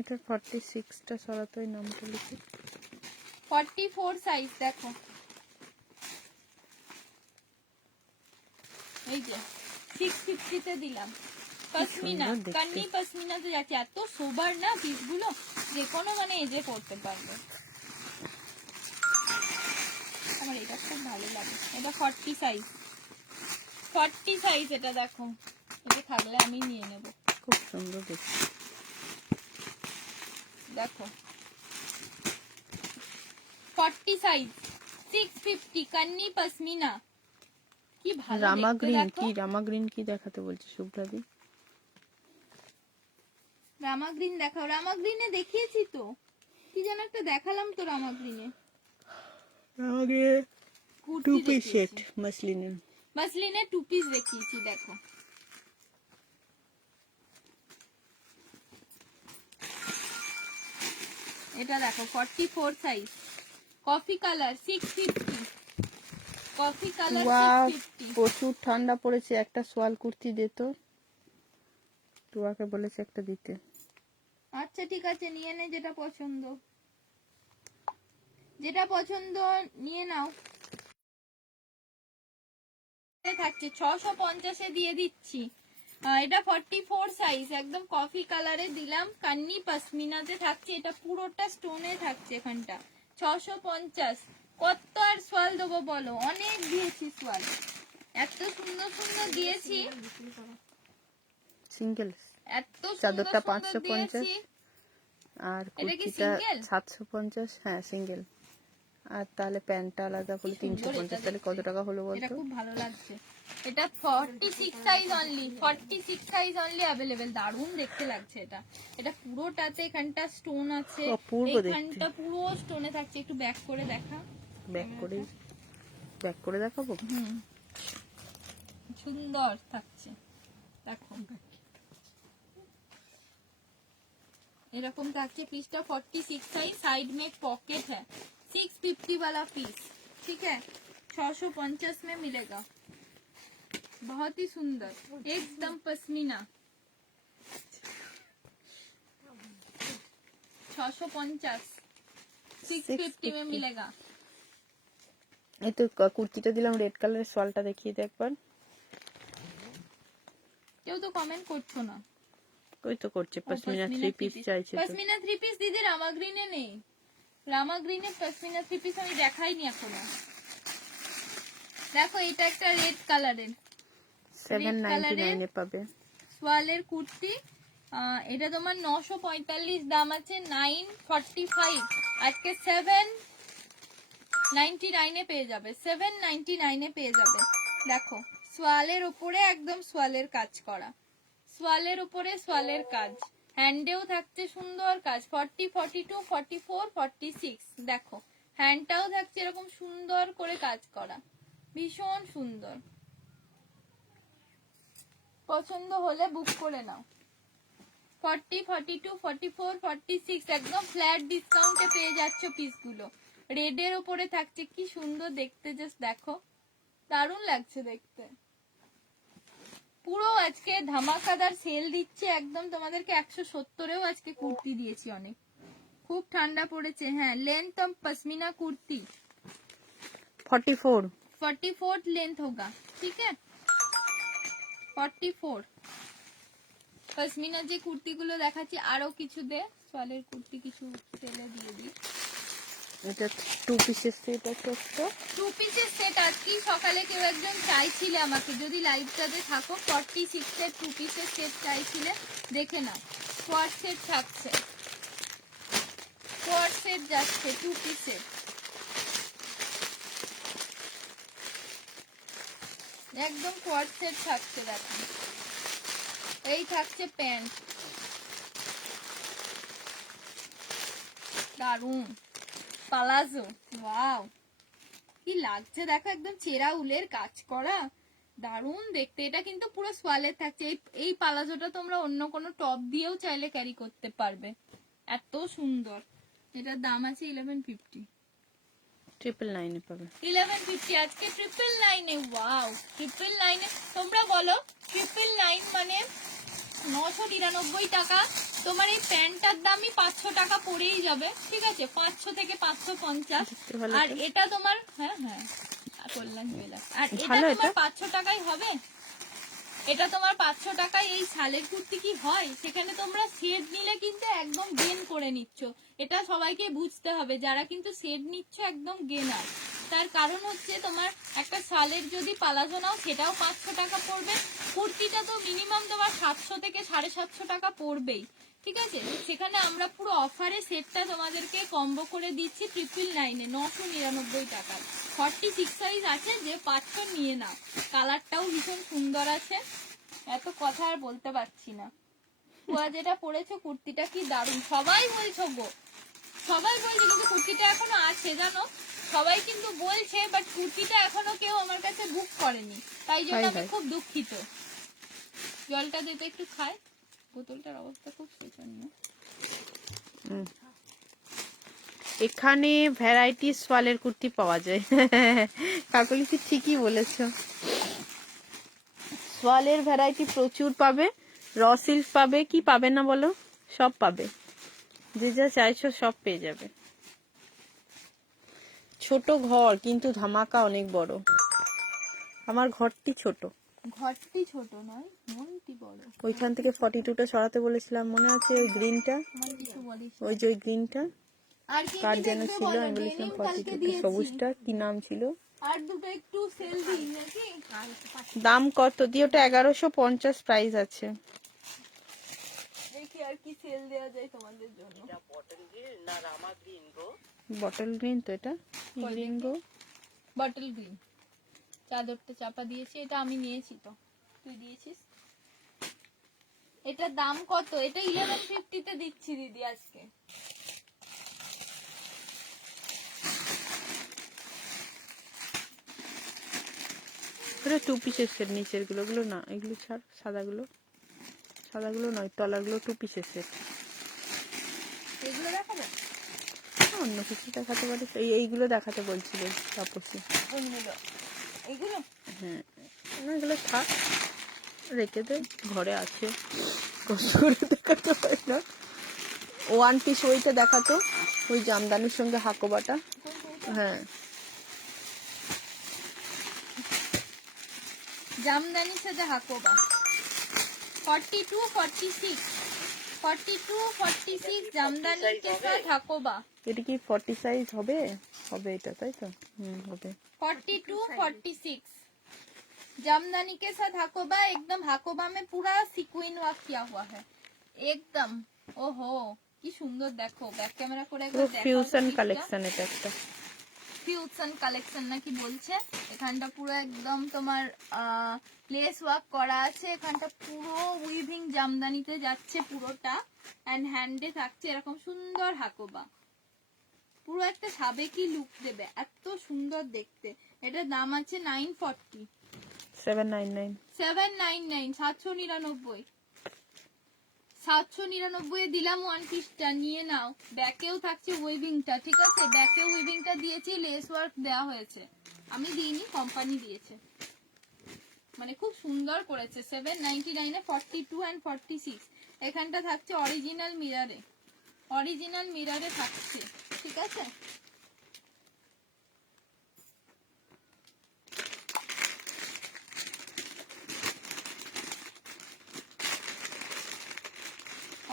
এটা 46টা সরাতো, ওই নামটা লিখে। 44 সাইজ দেখো। এই যে 650 তে দিলাম, পশমিনা, সুন্দর দেখতে। কান্নি পশমিনাতে যাচ্ছে। এত সোবার না পিসগুলো, যে কোনো মানে এজে করতে পারবে। আমার এটা খুব ভালো লাগে, এটা 40 সাইজ, 40 সাইজ। এটা দেখো, এটা থাকলে আমি নিয়ে নেব। খুব সুন্দর দেখতে। দেখো 40 সাইজ 650, কান্নি পশমিনা, কি ভালো রামা দেখতে। গ্রিন দেখো কি, রামা গ্রিন কি দেখাতে বলছে শুভ্রাদি? রামা গ্রিন দেখাও, রামা গ্রিনে দেখিয়েছি তো, কি যেন একটা দেখালাম তো রামা গ্রিনে, Rama green kurti two piece set দেখিয়েছি, মাসলিনের। মাসলিনে 2 পিস দেখিয়েছি। দেখো এটা দেখো 44 size, coffee colour 650, coffee colour wow 650। প্রচুর ঠান্ডা পড়েছে, একটা সোয়াল কুর্তি দে তো, তোয়াকে বলেছে একটা দিতে। আচ্ছা ঠিক আছে, নিয়ে নে যেটা পছন্দ, যেটা পছন্দ নিয়ে নাও। থাকছে 650 এ দিয়ে দিচ্ছি। এটা 44 সাইজ, একদম কফি কালারে দিলাম, কান্নি পশমিনাতে থাকছে, এটা পুরোটা স্টোনে থাকছে এখানটা। 650, কত আর সোয়াল দেবো বলো, অনেক দিয়েছি সোয়াল, এত সুন্দর সুন্দর দিয়েছি, সিঙ্গেল এত সুন্দর চাদরটা সুন্দর 550 দিয়েছি। আর এটা কি কুর্তিটা single? 750। হ্যাঁ সিঙ্গেল। আর তাহলে প্যান্টটা আলাদা করে কি সুন্দর 350, এটা তাহলে কত দেখতে। টাকা হলো এটা বলতো? খুব ভালো লাগছে। এটা 46 size only, 46 size only available. দারুণ দেখতে লাগছে এটা। এটা পুরোটাতে এখানটা স্টোন আছে, অপূর্ব দেখতে। এখানটা পুরো স্টোনে থাকছে। একটু ব্যাক করে দেখা, ব্যাক করে দেখাবো। সুন্দর থাকছে। দেখো এরকম থাকছে पीसটা 46 साइज साइड में पॉकेट है 650 वाला पीस ठीक है 650 में मिलेगा बहुत ही सुंदर एकदम पश्मीना 650 650 में मिलेगा এই তো কুর্তিটা দিলাম রেড কালারের, সোয়ালটা দেখিয়ে দে একবার। কেউ তো কমেন্ট করছো না। ওই তো করছে, পশমিনা 3 পিস চাইছে তো। পশমিনা 3 পিস দিদি রামা গ্রিনে নেই, রামা গ্রিনে পশমিনা 3 পিস আমি দেখাইনি এখনো। দেখো এটা একটা রেড কালারের 799 এ পাবে সোয়ালের কুর্তি। এটা তোমার 945 দাম আছে, 945 আজকে 799 এ পেয়ে যাবে, 799 এ পেয়ে যাবে। দেখো সোয়ালের উপরে একদম সোয়ালের কাজ করা, সোয়ালের উপরে সোয়ালের কাজ, হ্যান্ডেও থাকছে সুন্দর কাজ 40 42 44 46। দেখো হ্যান্ডটাও থাকছে এরকম সুন্দর করে কাজ করা, ভীষণ সুন্দর। পছন্দ হলে বুক করে নাও। 40 42 44 46 একদম ফ্ল্যাট ডিসকাউন্টে পেয়ে যাচ্ছ পিসগুলো। রেডের উপরে থাকছে, কি সুন্দর দেখতে, জাস্ট দেখো দারুণ লাগছে দেখতে। পুরো আজকে ধামাকাদার সেল দিচ্ছে একদম তোমাদেরকে। 170-এও আজকে কুর্তি দিয়েছি অনেক, খুব ঠান্ডা পড়েছে। হ্যাঁ लेंथ पश्मीना कुर्ती 44 लेंथ होगा ठीक है 44। पश्मीना যে কুর্তিগুলো দেখাচ্ছি আরো কিছু দে, সোয়ালের কুর্তি কিছু সেলে দিয়ে দিই। এটা 2 পিসের সেট আছে একটা, 2 পিসের সেট। আজকে সকালে কেউ একজন চাইছিলে আমাকে, যদি লাইভটাতে থাকো 46 এর 2 পিসের সেট চাইছিলে, দেখে নাও কোয়াড সেট থাকছে, কোয়াড সেট যাচ্ছে 2 পিসের। একদম কোয়াড সেট থাকছে। দেখো এই থাকছে প্যান্ট, দারুন পালাজো, ওয়াও কি লাগছে দেখো, একদম চেরা উলের কাজ করা, দারুন দেখতে। এটা কিন্তু পুরো সোয়ালের থাকছে। এই পালাজোটা তোমরা অন্য কোনো টপ দিয়েও চাইলে ক্যারি করতে পারবে, এত সুন্দর। এটার দাম আছে 1150, 999 এ পাবে 1150 আজকে 999 এ। ওয়াও 999 এ তোমরা বলো 999 মানে 999 টাকা। তোমার এই প্যান্টটার দামই 500 টাকা পড়েই যাবে, ঠিক আছে, 500 থেকে 550। আর এটা তোমার হ্যাঁ কল্যাণ জুয়েলার্স, আর এটা তোমার 500 টাকাই হবে। এটা তোমার 500 টাকায় এই শালের কুর্তি কি হয়, সেখানে তোমরা সেট নিলে কিন্তু একদম গেন করে নিচ্ছ। এটা সবাইকে বুঝতে হবে, যারা কিন্তু সেট নিচ্ছ একদম গেনার। তার কারণ হচ্ছে তোমার একটা শালের যদি পালাজো নাও সেটাও 500 টাকা পড়বে, কুর্তিটা তো মিনিমাম তোমার 700 থেকে 750 টাকা পড়বেই, ঠিক আছে। সেখানে আমরা পুরো অফারে সেটটা তোমাদেরকে কম্বো করে দিচ্ছি 999 এ 999 টাকায়। 46 সাইজ আছে, যে 500 নিয়ে নাও। কালারটাও ভীষণ সুন্দর আছে, এত কথা আর বলতে পারছি না। পুয়া যেটা পরেছো কুর্তিটা কি দারুণ, সবাই বলছো গো, সবাই বলছে, কিন্তু কুর্তিটা এখনো আছে জানো, সবাই কিন্তু বলছে, বাট কুর্তিটা এখনো কেউ আমার কাছে বুক করেনি, তাই জন্য আমি খুব দুঃখিত। জলটা দিতে একটু খাই, বোতলটার অবস্থা খুব শোচনীয়। এখানে ভ্যারাইটি সোয়ালের কুর্তি পাওয়া যায়। কাকলি কি ঠিকই বলেছো, সোয়ালের ভ্যারাইটি প্রচুর পাবে, র সিল্ক পাবে, কি পাবে না বলো, সব পাবে, যে যা চাইছো সব পেয়ে যাবে। ছোট ঘর কিন্তু ধামাকা অনেক বড়। আমার ঘরটি ছোট, ঘরটি ছোট নয়, মনটি বড়। ওইখান থেকে 42টা সরাতে বলেছিলাম, মনে আছে ওই গ্রিনটা, আমার কিছু বলিস ওই যে ওই গ্রিনটা আর কি কার কি যেন দেখবে ছিল, বলো, আমি বলেছিলাম ডেনিম কালকে 42টা, দিয়েছি। সবুজটা কি নাম ছিল, আর দুটো একটু সেল দিই নাকি? দাম কত দিয়ে, ওটা 1150 প্রাইস আছে। দেখি আর কি সেল দেওয়া যায় তোমাদের জন্য। বটল গ্রিন তো, এটা গ্রিন গো, বটল গ্রিন। চাদরটা চাপা দিয়েছি, এটা আমি নিয়েছি তো, তুই দিয়েছিস। এটার দাম কত? এটা 1150 তে দিচ্ছি দিদি আজকে। এটা 2 পিসের সেট, নিচের গুলো না, এগুলো ছাড়, সাদাগুলো নয়, তলাগুলো 2 পিসের সেট। এগুলো দেখাবো? অন্য কিছু দেখাতে পারিস, এইগুলো দেখাতে বলছিল তাপসী। কোনগুলো? এগুলো? হ্যাঁ, না এগুলো থাক, রেখে দে, ঘরে আছে, কষ্ট করে দেখাতে হয় না। ওয়ান পিস ওইটা দেখাতো, ওই জামদানির সঙ্গে হাকোবাটা। হ্যাঁ, জামদানির সাথে হাকোবা 42 46 42 46 জামদানি के साथ হাকোবা এটা কি 40 সাইজ হবে? হবে এটা, তাই তো? হবে। 42 46 जामदानी के साथ हाकोबा एकदम हाकोबा में पूरा सिक्विन वर्क किया हुआ है एकदम। ओहो কি সুন্দর দেখো, ব্যাক ক্যামেরা করে পুরো একবার ফিউশন দেখাও। কালেকশন এটা একটা। ফিউশন কালেকশন নাকি বলছে। এখানটা পুরো একদম তোমার লেস ওয়ার্ক করা আছে, এখানটা পুরো উইভিং জামদানিতে যাচ্ছে পুরোটা, এন্ড হ্যান্ডে থাকছে এরকম সুন্দর হাকোবা, পুরো একটা সাবেকি লুক দেবে, এত সুন্দর দেখতে। এটার দাম আছে 940 799। 799 799 799 দিলাম ওয়ান পিসটা, নিয়ে নাও। ব্যাকেও থাকছে উইভিংটা, ঠিক আছে? ব্যাকেও উইভিংটা দিয়েছি, লেস ওয়ার্ক দেওয়া হয়েছে, আমি দিইনি, কোম্পানি দিয়েছে, মানে খুব সুন্দর করেছে। 799 এ 42 এন্ড 46 এখানটা থাকছে অরিজিনাল মিররে, অরিজিনাল মিররে থাকছে, ঠিক আছে?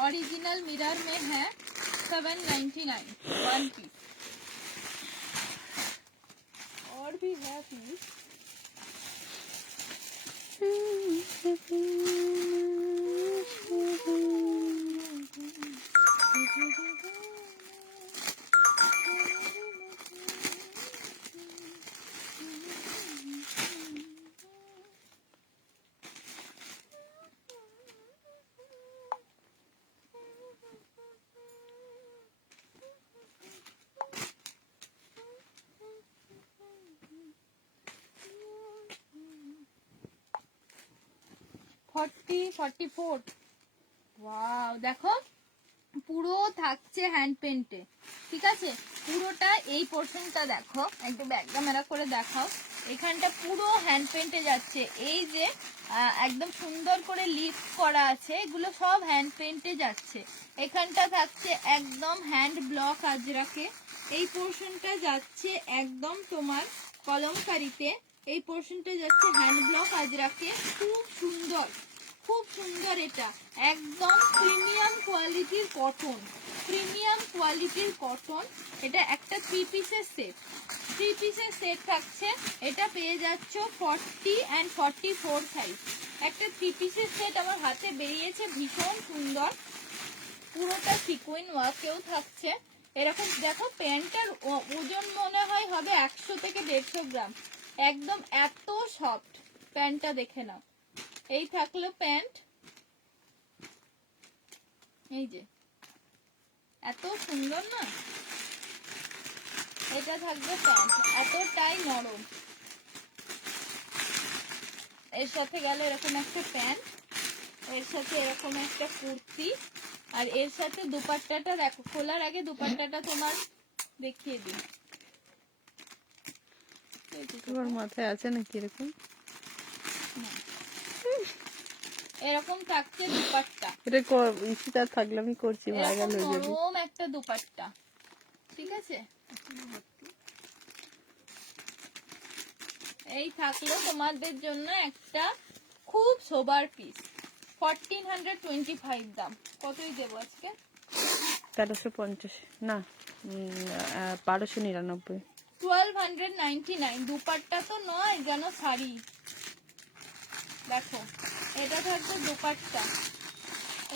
ओरिजिनल मिरर में है 799 वन पीस। और भी है पीस। ফর্টি 44 ওয়াও, দেখো পুরো থাকছে হ্যান্ড পেন্টে, ঠিক আছে? পুরোটা এই পোর্শনটা দেখো, একটু ব্যাক ক্যামেরা করে দেখাও, এখানটা পুরো হ্যান্ড পেন্টে যাচ্ছে। এই যে একদম সুন্দর করে লিফট করা আছে, এগুলো সব হ্যান্ড পেন্টে যাচ্ছে। এখানটা থাকছে একদম হ্যান্ড ব্লক আজরাকে, এই পোর্শনটা যাচ্ছে একদম তোমার কলমকারিতে, এই পোর্শনটা যাচ্ছে হ্যান্ড ব্লক আজরাকে। খুব সুন্দর, খুব সুন্দর, এটা একদম প্রিমিয়াম কোয়ালিটির কটন, প্রিমিয়াম কোয়ালিটির কটন। এটা একটা 3 পিসের সেট, 3 পিসের সেট থাকছে, এটা পেয়ে যাচ্ছ 40 এন্ড 44 সাইজ। একটা 3 পিসের সেট আমার হাতে বেরিয়েছে, ভীষণ সুন্দর, পুরোটা সিকুইন ওয়ার্কেও থাকছে। এরকম দেখো, প্যান্টটার ওজন মনে হয় হবে 100 থেকে 150 গ্রাম, একদম এত সফট প্যান্টটা, দেখে নাও। এই থাকলো প্যান্ট, এই যে এত সুন্দর না, এটা থাকবে প্যান্ট, এতটাই নরম। এর সাথে গেল এরকম একটা প্যান্ট, এর সাথে এরকম একটা কুর্তি, আর এর সাথে দুপাট্টাটা দেখো, খোলার আগে দুপাট্টাটা তোমার দেখিয়ে দিই। তোমার মাথায় আছে নাকি এরকম? এরকম থাকছে দুপাট্টা, এটা ইসিটা থাকলে আমি করছি, ভাইরাল এরকম হয়ে যাবে। নরম একটা দুপাট্টা, ঠিক আছে? এই থাকলো তোমাদের জন্য একটা খুব সোবার পিস, 1425 দাম। কতই দেবো আজকে? 1350 না, 1299। 1299। দুপাট্টা তো নয় যেন শাড়ি, দেখো এটা থাকবে দুপাট্টা,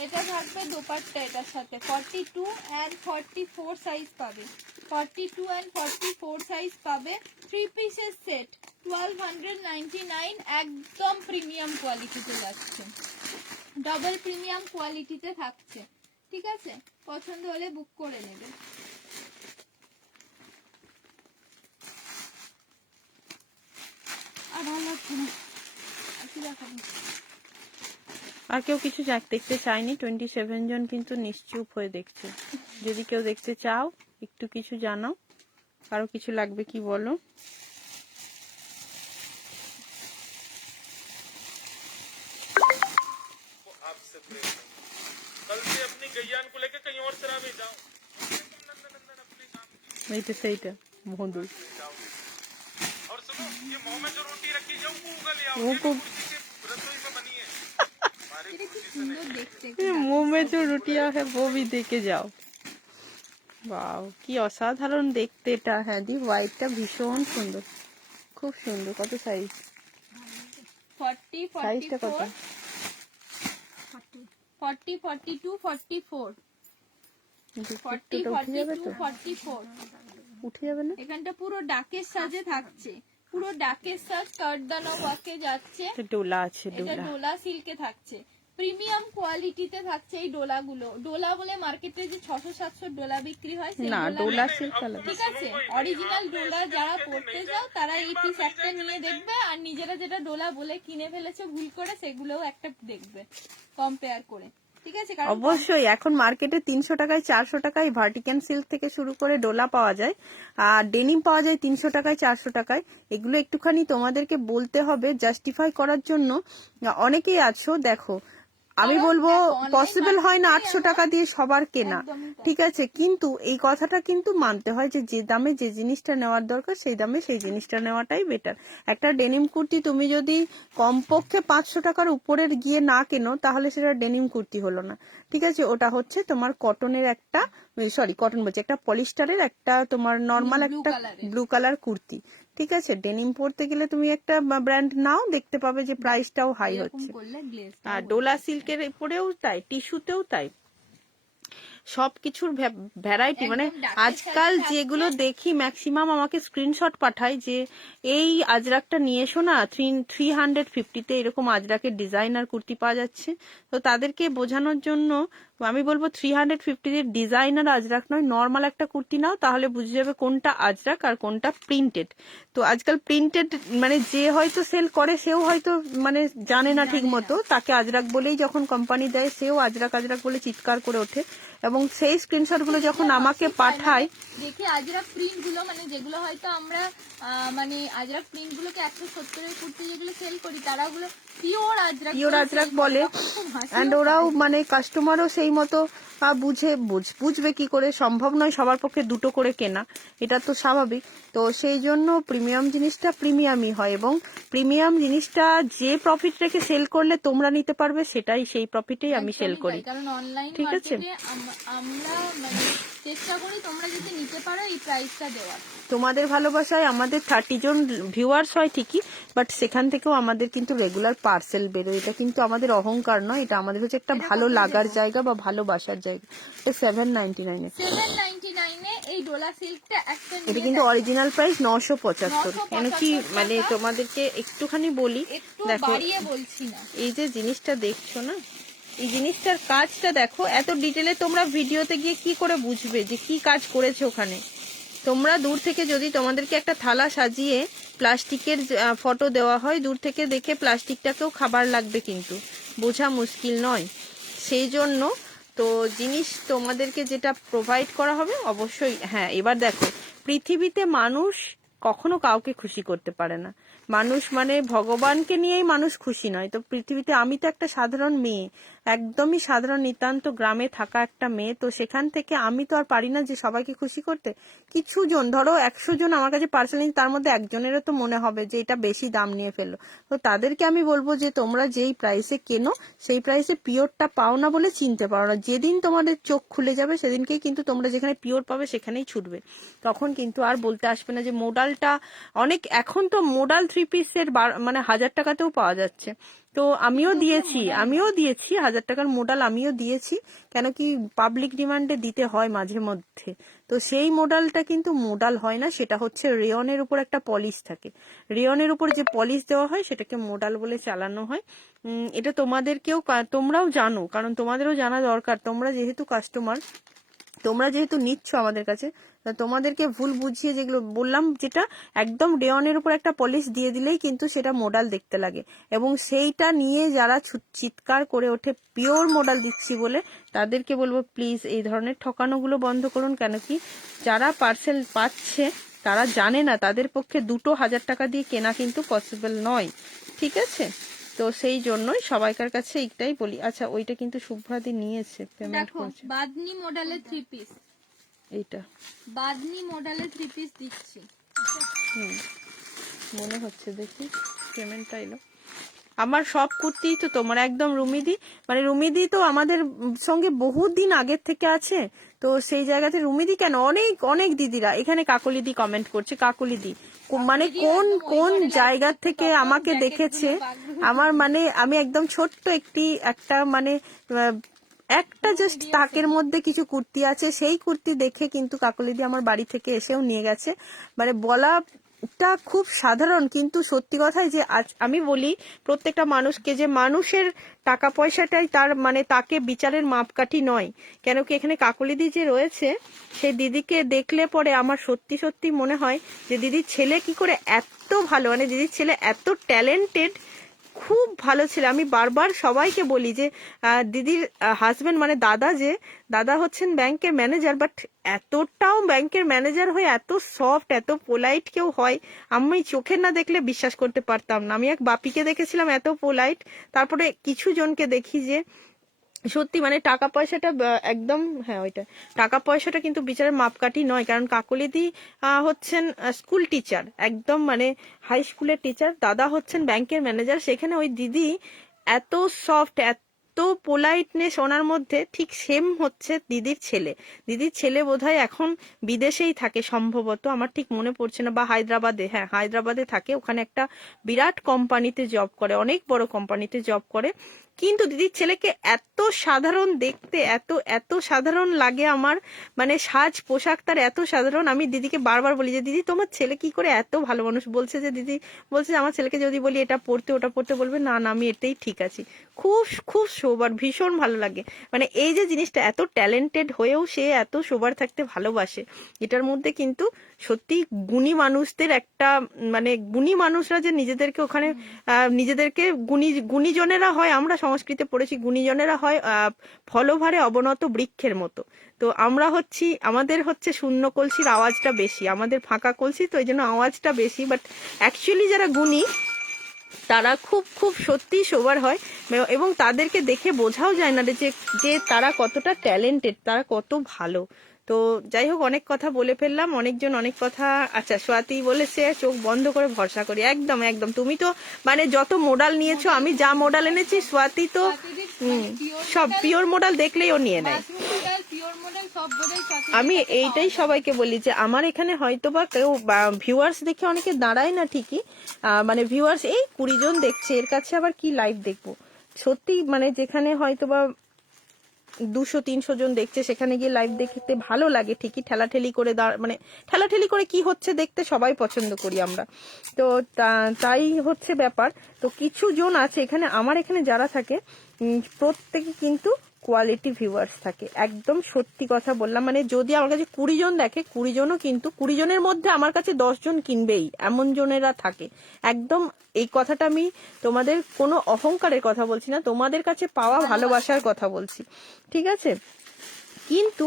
এটা থাকবে দুপাট্টা এটার সাথে। 42 এন্ড 44 সাইজ পাবে, 42 এন্ড 44 সাইজ পাবে, 3 পিসের সেট 1299, একদম প্রিমিয়াম কোয়ালিটিতে যাচ্ছে, ডাবল প্রিমিয়াম কোয়ালিটিতে থাকছে, ঠিক আছে? পছন্দ হলে বুক করে নেবে। আর ভালো লাগছে না, আর কি দেখাবো? আর কেউ কিছু দেখতে চায়নি, 27 জন কিন্তু নিশ্চুপ হয়ে দেখছে। যদি কেউ দেখতে চাও একটু কিছু জানাও, কারো কিছু লাগবে কি বলো। आपसे प्रेम है। कल से अपनी गैयान को लेकर कहीं और शराबे जाओ, नंदन अपने काम की এইটা সেইটা বন্ধু जाओ। और सुनो, ये मुंह में जो रोटी रखी जाओ वो उगल आओ, वो ये को- कुर्सी के रसोई में बनी है। हमारे এটা কি कुर्सी से সুন্দর দেখতে। মুंह में जो रोटियां है वो भी देके যাও। ওয়াও, কি অসাধারণ দেখতে এটা। হ্যাঁ দি, হোয়াইটটা ভীষণ সুন্দর, খুব সুন্দর। কত সাইজ? 40, সাইজটা কত? 44, 40, 42, 44, কিন্তু 40, কুর্তিটা উঠে যাবে তো? 42, 44। উঠে যাবে না? এখানটা পুরো ডাকের সাজে থাকছে, পুরো ডাকের সাজ কাঠদানা ওয়ার্কে যাচ্ছে। এটা ডোলা আছে, এটা ডোলা। ডোলা সিল্কে থাকছে, প্রিমিয়াম কোয়ালিটিতে থাকছে এই ডোলাগুলো। ডোলা বলে মার্কেটে যে 600-700 ডোলা বিক্রি হয় সেই না, ডোলা ডোলা না। সিল্ক আলাদা। ঠিক আছে, অরিজিনাল ডোলা যারা পড়তে চাও তারা এই পিস একটা নিয়ে দেখবে, আর নিজেরা যেটা ডোলা বলে কিনে ফেলেছে ভুল করে সেগুলোও একটা দেখবে কম্পেয়ার করে। ঠিক আছে, কারণ অবশ্যই এখন মার্কেটে 300 টাকায় 400 টাকায় ভার্টিক্যান সিল্ক থেকে শুরু করে ডোলা পাওয়া যায়, আর ডেনিম পাওয়া যায় 300 টাকায় 400 টাকায়। এগুলো একটুখানি তোমাদেরকে বলতে হবে জাস্টিফাই করার জন্য। অনেকেই আছো দেখো, আমি কারণ বলবো দেখো, online পসিবল হয় না market 800 টাকা দিয়ে সবার কেনা, একদমই তাই। ঠিক আছে, কিন্তু এই কথাটা কিন্তু মানতে হয় যে যে দামে যে জিনিসটা নেওয়ার দরকার সেই দামে সেই জিনিসটা নেওয়াটাই বেটার। একটা ডেনিম কুর্তি তুমি যদি কমপক্ষে 500 টাকার উপরের গিয়ে না কেনো তাহলে সেটা ডেনিম কুর্তি হলো না, ঠিক আছে। ওটা হচ্ছে তোমার কটনের একটা, সরি কটন বলছি, একটা পলিস্টারের একটা তোমার নর্মাল blue একটা colour এর। ব্লু কালার কুর্তি, ঠিক আছে। ডেনিম পরতে গেলে তুমি একটা ব্র্যান্ড নাও, দেখতে পাবে যে প্রাইসটাও হাই এরকম হচ্ছে। করলে গ্লেজ আর ডোলা সিল্কের উপরেও তাই, টিস্যুতেও তাই, সবকিছুর ভ্যারাইটি। মানে একদম ডাকের আজকাল সাথে যেগুলো দেখি ম্যাক্সিমাম আমাকে স্ক্রিনশট পাঠায় যে এই আজরাকটা নিয়ে এসো না, 350-তে এরকম আজরাকের ডিজাইনার কুর্তি পাওয়া যাচ্ছে। তো তাদেরকে বোঝানোর জন্য আমি বলবো 350 এর ডিজাইনার আজরাক নয়, নর্মাল একটা কুর্তি নাও, তাহলে বুঝে যাবে কোনটা আজরাক আর কোনটা প্রিন্টেড। তো আজকাল প্রিন্টেড মানে যে হয়তো সেল করে সেও হয়তো মানে জানে না ঠিক মতো, তাকে আজরাক বলেই যখন কোম্পানি দেয় সেও আজরাক আজরাক বলে চিৎকার করে ওঠে, এবং সেই স্ক্রিনশট গুলো যখন আমাকে পাঠায় দেখি আজরাক প্রিন্ট গুলো, মানে যেগুলো হয়তো আমরা মানে আজরাক প্রিন্ট গুলোকে 170-এর কুর্তি যেগুলো সেল করি তারা ওগুলো পিওর আজরাক বলে, এন্ড ওরাও মানে কাস্টমারও সেই মতো বুঝবে কি করে, সম্ভব নয় সবার পক্ষে দুটো করে কেনা, এটা তো স্বাভাবিক। তো সেই জন্য প্রিমিয়াম জিনিসটা প্রিমিয়ামই হয়, এবং প্রিমিয়াম জিনিসটা যে প্রফিট রেখে সেল করলে তোমরা নিতে পারবে সেটাই, সেই প্রফিটেই আমি সেল করি। কারণ অনলাইন ঠিক আছে? মার্কেটে আমরা মানে চেষ্টা করি তোমরা যদি নিতে পারো এই প্রাইসটা দেওয়ার। তোমাদের ভালোবাসায় আমাদের 30 জন ভিউয়ার্স হয় ঠিকই, বাট সেখান থেকেও আমাদের কিন্তু রেগুলার পার্সেল বেরোয়। এটা কিন্তু আমাদের অহংকার নয়, এটা আমাদের হচ্ছে একটা ভালো লাগার জায়গা বা ভালোবাসার জায়গা। এটা 799 এ, 799 এই ডোলা সিল্কটা একটা এটা নিয়ে কিন্তু অরিজিনাল প্রাইস 975। 975 কেন কি মানে তোমাদেরকে একটুখানি বলি, একটু দেখো বাড়িয়ে বলছি না। এই যে জিনিসটা দেখছো না, এই জিনিসটার কাজটা দেখো, এত ডিটেলে তোমরা ভিডিওতে গিয়ে কি করে বুঝবে যে কি কাজ করেছে ওখানে। তোমরা দূর থেকে যদি তোমাদেরকে একটা থালা সাজিয়ে প্লাস্টিকের ফটো দেওয়া হয়, দূর থেকে দেখে প্লাস্টিকটাকেও খাবার লাগবে, কিন্তু বোঝা মুশকিল নয়। সেই জন্য তো জিনিস তোমাদেরকে যেটা প্রোভাইড করা হবে অবশ্যই। হ্যাঁ, এবার দেখো, পৃথিবীতে মানুষ কখনো কাউকে খুশি করতে পারে না। মানুষ মানে ভগবানকে নিয়েই মানুষ খুশি নয়। তো পৃথিবীতে আমি তো একটা সাধারণ মেয়ে, একদমই সাধারণ নিতান্ত গ্রামে থাকা একটা মেয়ে, তো সেখান থেকে আমি তো আর পারি না যে সবাইকে খুশি করতে। কিছু জন, ধরো 100 জন আমার কাছে পার্সেল নিন, তার মধ্যে একজনেরও তো মনে হবে যে এটা বেশি দাম নিয়ে ফেললো। তো তাদেরকে আমি বলবো যে তোমরা যেই প্রাইসে কেনো সেই প্রাইসে পিওরটা পাও না বলে চিনতে পারো না। যেদিন তোমাদের চোখ খুলে যাবে সেদিনকেই কিন্তু তোমরা যেখানে পিওর পাবে সেখানেই ছুটবে, তখন কিন্তু আর বলতে আসবে না যে মোডালটা অনেক। এখন তো মোডাল 3 পিসের মানে 1000 টাকাতেও পাওয়া যাচ্ছে। তো আমিও দিয়েছি 1000 টাকার মোডাল আমিও দিয়েছি, কেন কি পাবলিক ডিমান্ডে দিতে হয় মাঝে মধ্যে। তো সেই মোডালটা কিন্তু মোডাল হয় না, সেটা হচ্ছে রেয়নের উপর একটা পলিশ থাকে, রেয়নের উপর যে পলিশ দেওয়া হয় সেটাকে মোডাল বলে চালানো হয়। এটা তোমাদেরকেও, তোমরাও জানো, কারণ তোমাদেরও জানা দরকার। তোমরা যেহেতু কাস্টমার, তোমরা যেহেতু নিচ্ছ আমাদের কাছে, তা তোমাদেরকে ভুল বুঝিয়ে যেগুলো বললাম, যেটা একদম রেয়নের উপর একটা পলিশ দিয়ে দিলেই কিন্তু সেটা মডাল দেখতে লাগে, এবং সেইটা নিয়ে যারা চিৎকার করে ওঠে পিওর মডাল দিচ্ছি বলে, তাদেরকে বলবো প্লিজ এই ধরনের ঠকানোগুলো বন্ধ করুন। কেন কি যারা পার্সেল পাচ্ছে তারা জানে না, তাদের পক্ষে 2,000 টাকা দিয়ে কেনা কিন্তু পসিবল নয়, ঠিক আছে? তো সেই জন্যই সবাইকার কাছে এইটাই বলি। আচ্ছা, ওইটা কিন্তু শুভ্রাদি নিয়েছে, পেমেন্ট দেখো করেছে। বাদনি মডেলের 3 পিস, এইটা বাদনি মডেলের 3 পিস দিচ্ছি। মনে হচ্ছে, দেখি পেমেন্টটা এলো। আমার সব কুর্তি তো তোমার একদম রুমিদি, মানে রুমিদি তো আমাদের সঙ্গে বহুত দিন আগের থেকে আছে, তো সেই জায়গাতে রুমিদি কেন, অনেক অনেক দিদিরা এখানে কাকলিদি কমেন্ট করছে, কাকলিদি মানে কোন কোন জায়গা থেকে আমাকে দেখেছে, আমার মানে আমি একদম ছোট্ট একটা মানে একটা জাস্ট তাকের মধ্যে কিছু কুর্তি আছে, সেই কুর্তি দেখে কিন্তু কাকলিদি আমার বাড়ি থেকে এসেও নিয়ে গেছে। মানে বলাটা খুব সাধারণ, কিন্তু সত্যি কথাই যে আজ আমি বলি প্রত্যেকটা মানুষকে যে মানুষের টাকা পয়সাটাই তার মানে তাকে বিচারের মাপকাঠি নয়। কেন কি এখানে কাকলিদি যে রয়েছে, সেই দিদিকে দেখলে পরে আমার সত্যি সত্যি মনে হয় যে দিদির ছেলে কি করে এত ভালো, মানে দিদির ছেলে এত ট্যালেন্টেড, খুব ভালো ছিল। আমি বারবার সবাইকে বলি যে দিদির হাজবেন্ড মানে দাদা হচ্ছেন ব্যাংকের ম্যানেজার, বাট এতটাও ব্যাংকের ম্যানেজার হয়ে এত সফট, এত পোলাইট কেউ হয় আমি চোখে না দেখলে বিশ্বাস করতে পারতাম না। আমি এক বাপিকে দেখেছিলাম এত পোলাইট, তারপরে কিছু জনকে দেখি যে সত্যি মানে টাকা পয়সাটা একদম, হ্যাঁ ওইটা টাকা পয়সাটা কিন্তু বিচারের মাপকাঠি নয়। কারণ কাকলিদি হচ্ছেন স্কুল টিচার, একদম মানে হাই স্কুলের টিচার, দাদা হচ্ছেন ব্যাংকের ম্যানেজার। সেখানে ওই দিদি এত সফট, এত পোলাইটনেস ওনার মধ্যে, ঠিক সেম হচ্ছে দিদির ছেলে বোধহয় এখন বিদেশেই থাকে সম্ভবত, আমার ঠিক মনে পড়ছে না, বা হায়দ্রাবাদে, হ্যাঁ হায়দ্রাবাদে থাকে, ওখানে একটা বিরাট কোম্পানিতে জব করে, অনেক বড় কোম্পানিতে জব করে। কিন্তু দিদির ছেলেকে এত সাধারণ দেখতে, এত সাধারণ লাগে আমার, মানে সাজ পোশাক তার এত সাধারণ। আমি দিদিকে বারবার বলি যে দিদি তোমার ছেলে কি করে এত ভালো মানুষ, বলছে যে দিদি বলছে যে আমার ছেলেকে যদি বলি এটা পড়তে ওটা পড়তে, বলবে না না আমি এটাই ঠিক আছি। খুব খুব সোবার, ভীষণ ভালো লাগে। মানে এই যে জিনিসটা, এত ট্যালেন্টেড হয়েও সে এত সোবার থাকতে ভালোবাসে, এটার মধ্যে কিন্তু সত্যি গুণী মানুষদের একটা, মানে গুণী মানুষরা যে নিজেদেরকে ওখানে নিজেদেরকে গুণীজনেরা হয়, আমরা সংস্কৃতে পড়েছি গুণীজনেরা হয় ফলভারে অবনত বৃক্ষের মতো। তো আমরা আমাদের হচ্ছে শূন্য কলসির আওয়াজটা বেশি, আমাদের ফাঁকা কলসি, তো এই জন্য আওয়াজটা বেশি। বাট অ্যাকচুয়ালি যারা গুণী তারা খুব খুব সত্যি সোবার হয়, এবং তাদেরকে দেখে বোঝাও যায় না যে তারা কতটা ট্যালেন্টেড, তারা কত ভালো। তো যাই হোক, অনেক কথা বলে ফেললাম, অনেকজন অনেক কথা। আচ্ছা, সোয়াতি বলেছে চোখ বন্ধ করে ভরসা করি, একদম একদম। তুমি তো মানে যত মডেল নিয়েছো, আমি যা মডেল এনেছি, সোয়াতি তো সব পিওর মডেল দেখলেই ও নিয়ে নেয়। আমি এইটাই সবাইকে বলি যে আমার এখানে হয়তো বা কেউ ভিউয়ার্স দেখে অনেকে দাঁড়ায় না ঠিকই, মানে ভিউয়ার্স এই 20 জন দেখছে, এর কাছে আবার কি লাইভ দেখবো। সত্যি মানে যেখানে হয়তো বা 200-300 জন দেখছে, সেখানে গিয়ে লাইভ দেখতে ভালো লাগে ঠিকই, ঠেলাঠেলি করে মানে ঠেলাঠেলি করে কি হচ্ছে দেখতে সবাই পছন্দ করি আমরা, তো তাই হচ্ছে ব্যাপার। তো কিছু জন আছে এখানে, আমার এখানে যারা থাকে প্রত্যেকে কিন্তু কোয়ালিটি ভিউয়ার্স থাকে, একদম সত্যি কথা বললাম। মানে যদি আমার কাছে 20 জন দেখে, 20 জনও কিন্তু 20 জনের মধ্যে আমার কাছে 10 জন কিনবেই, এমন জনেরা থাকে একদম। এই কথাটা আমি তোমাদের কোনো অহংকারের কথা বলছি না, তোমাদের কাছে পাওয়া ভালোবাসার কথা বলছি, ঠিক আছে? কিন্তু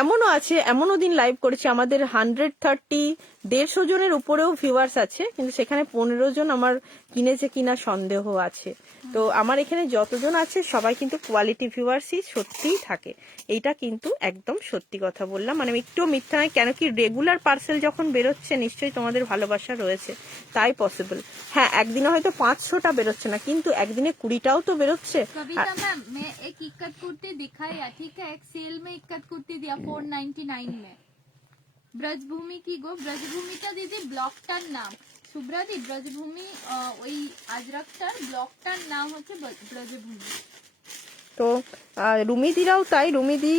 এমনও আছে, এমনও দিন লাইভ করেছি আমাদের 130-150 জনের উপরেও ভিউয়ার্স আছে, কিন্তু সেখানে 15 জন আমার কিনেছে কিনা সন্দেহ আছে। তো আমার এখানে যতজন আছে সবাই কিন্তু কোয়ালিটি ভিউয়ার্সই সত্যিই থাকে, এইটা কিন্তু একদম সত্যি কথা বললাম, মানে একটু মিথ্যা নয়। কেন কি রেগুলার পার্সেল যখন বেরোচ্ছে, নিশ্চয়ই তোমাদের ভালোবাসা রয়েছে, তাই পসিবল। হ্যাঁ, একদিনে হয়তো 500টা বেরোচ্ছে না, কিন্তু একদিনে 20টাও তো বেরোচ্ছে। कविता मैम, मैं एक इक्कत कुर्ती दिखाया, ठीक है, एक सेल में इक्कत कुर्ती दिया 499 में, ব্রজভূমি কি গো, ব্রজভূমিটা দিদি ব্লকটার নাম, শুভ্রাদি ব্রজভূমি, ওই আজরাকটার ব্লকটার নাম হচ্ছে ব্রজভূমি। তো রুমিদিরাও তাই, রুমিদি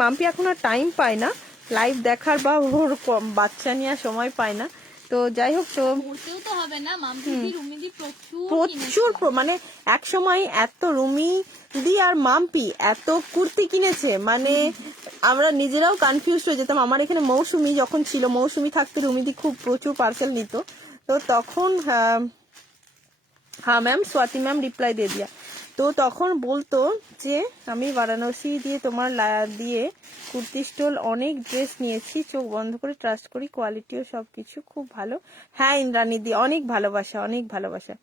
মাম্পি এখন আর টাইম পায় না লাইভ দেখার, বা ওর বাচ্চা নেওয়ার সময় পায় না। তো যাই হোক, তো পড়তেও তো হবে না, মাম্পিদি রুমিদি প্রচুর মানে এক সময় এত রুমিদি আর মাম্পি এত কুর্তি কিনেছে, মানে আমরা নিজেরাও কনফিউজ হয়ে যেতাম। আমার এখানে মৌসুমি যখন ছিল, মৌসুমি থাকতে রুমিদি খুব প্রচুর পার্সেল নিত, তো তখন হ্যাঁ ম্যাম, स्वाति मैम रिप्लाई दे दिया। তো তখন বলতো যে আমি বারাণসী দিয়ে তোমার দিয়ে কুর্তি স্টল অনেক ড্রেস নিয়েছি, চোখ বন্ধ করে ট্রাস্ট করি, কোয়ালিটিও সবকিছু খুব ভালো। হ্যাঁ ইন্দ্রাণী দি, অনেক ভালোবাসা, অনেক ভালোবাসা।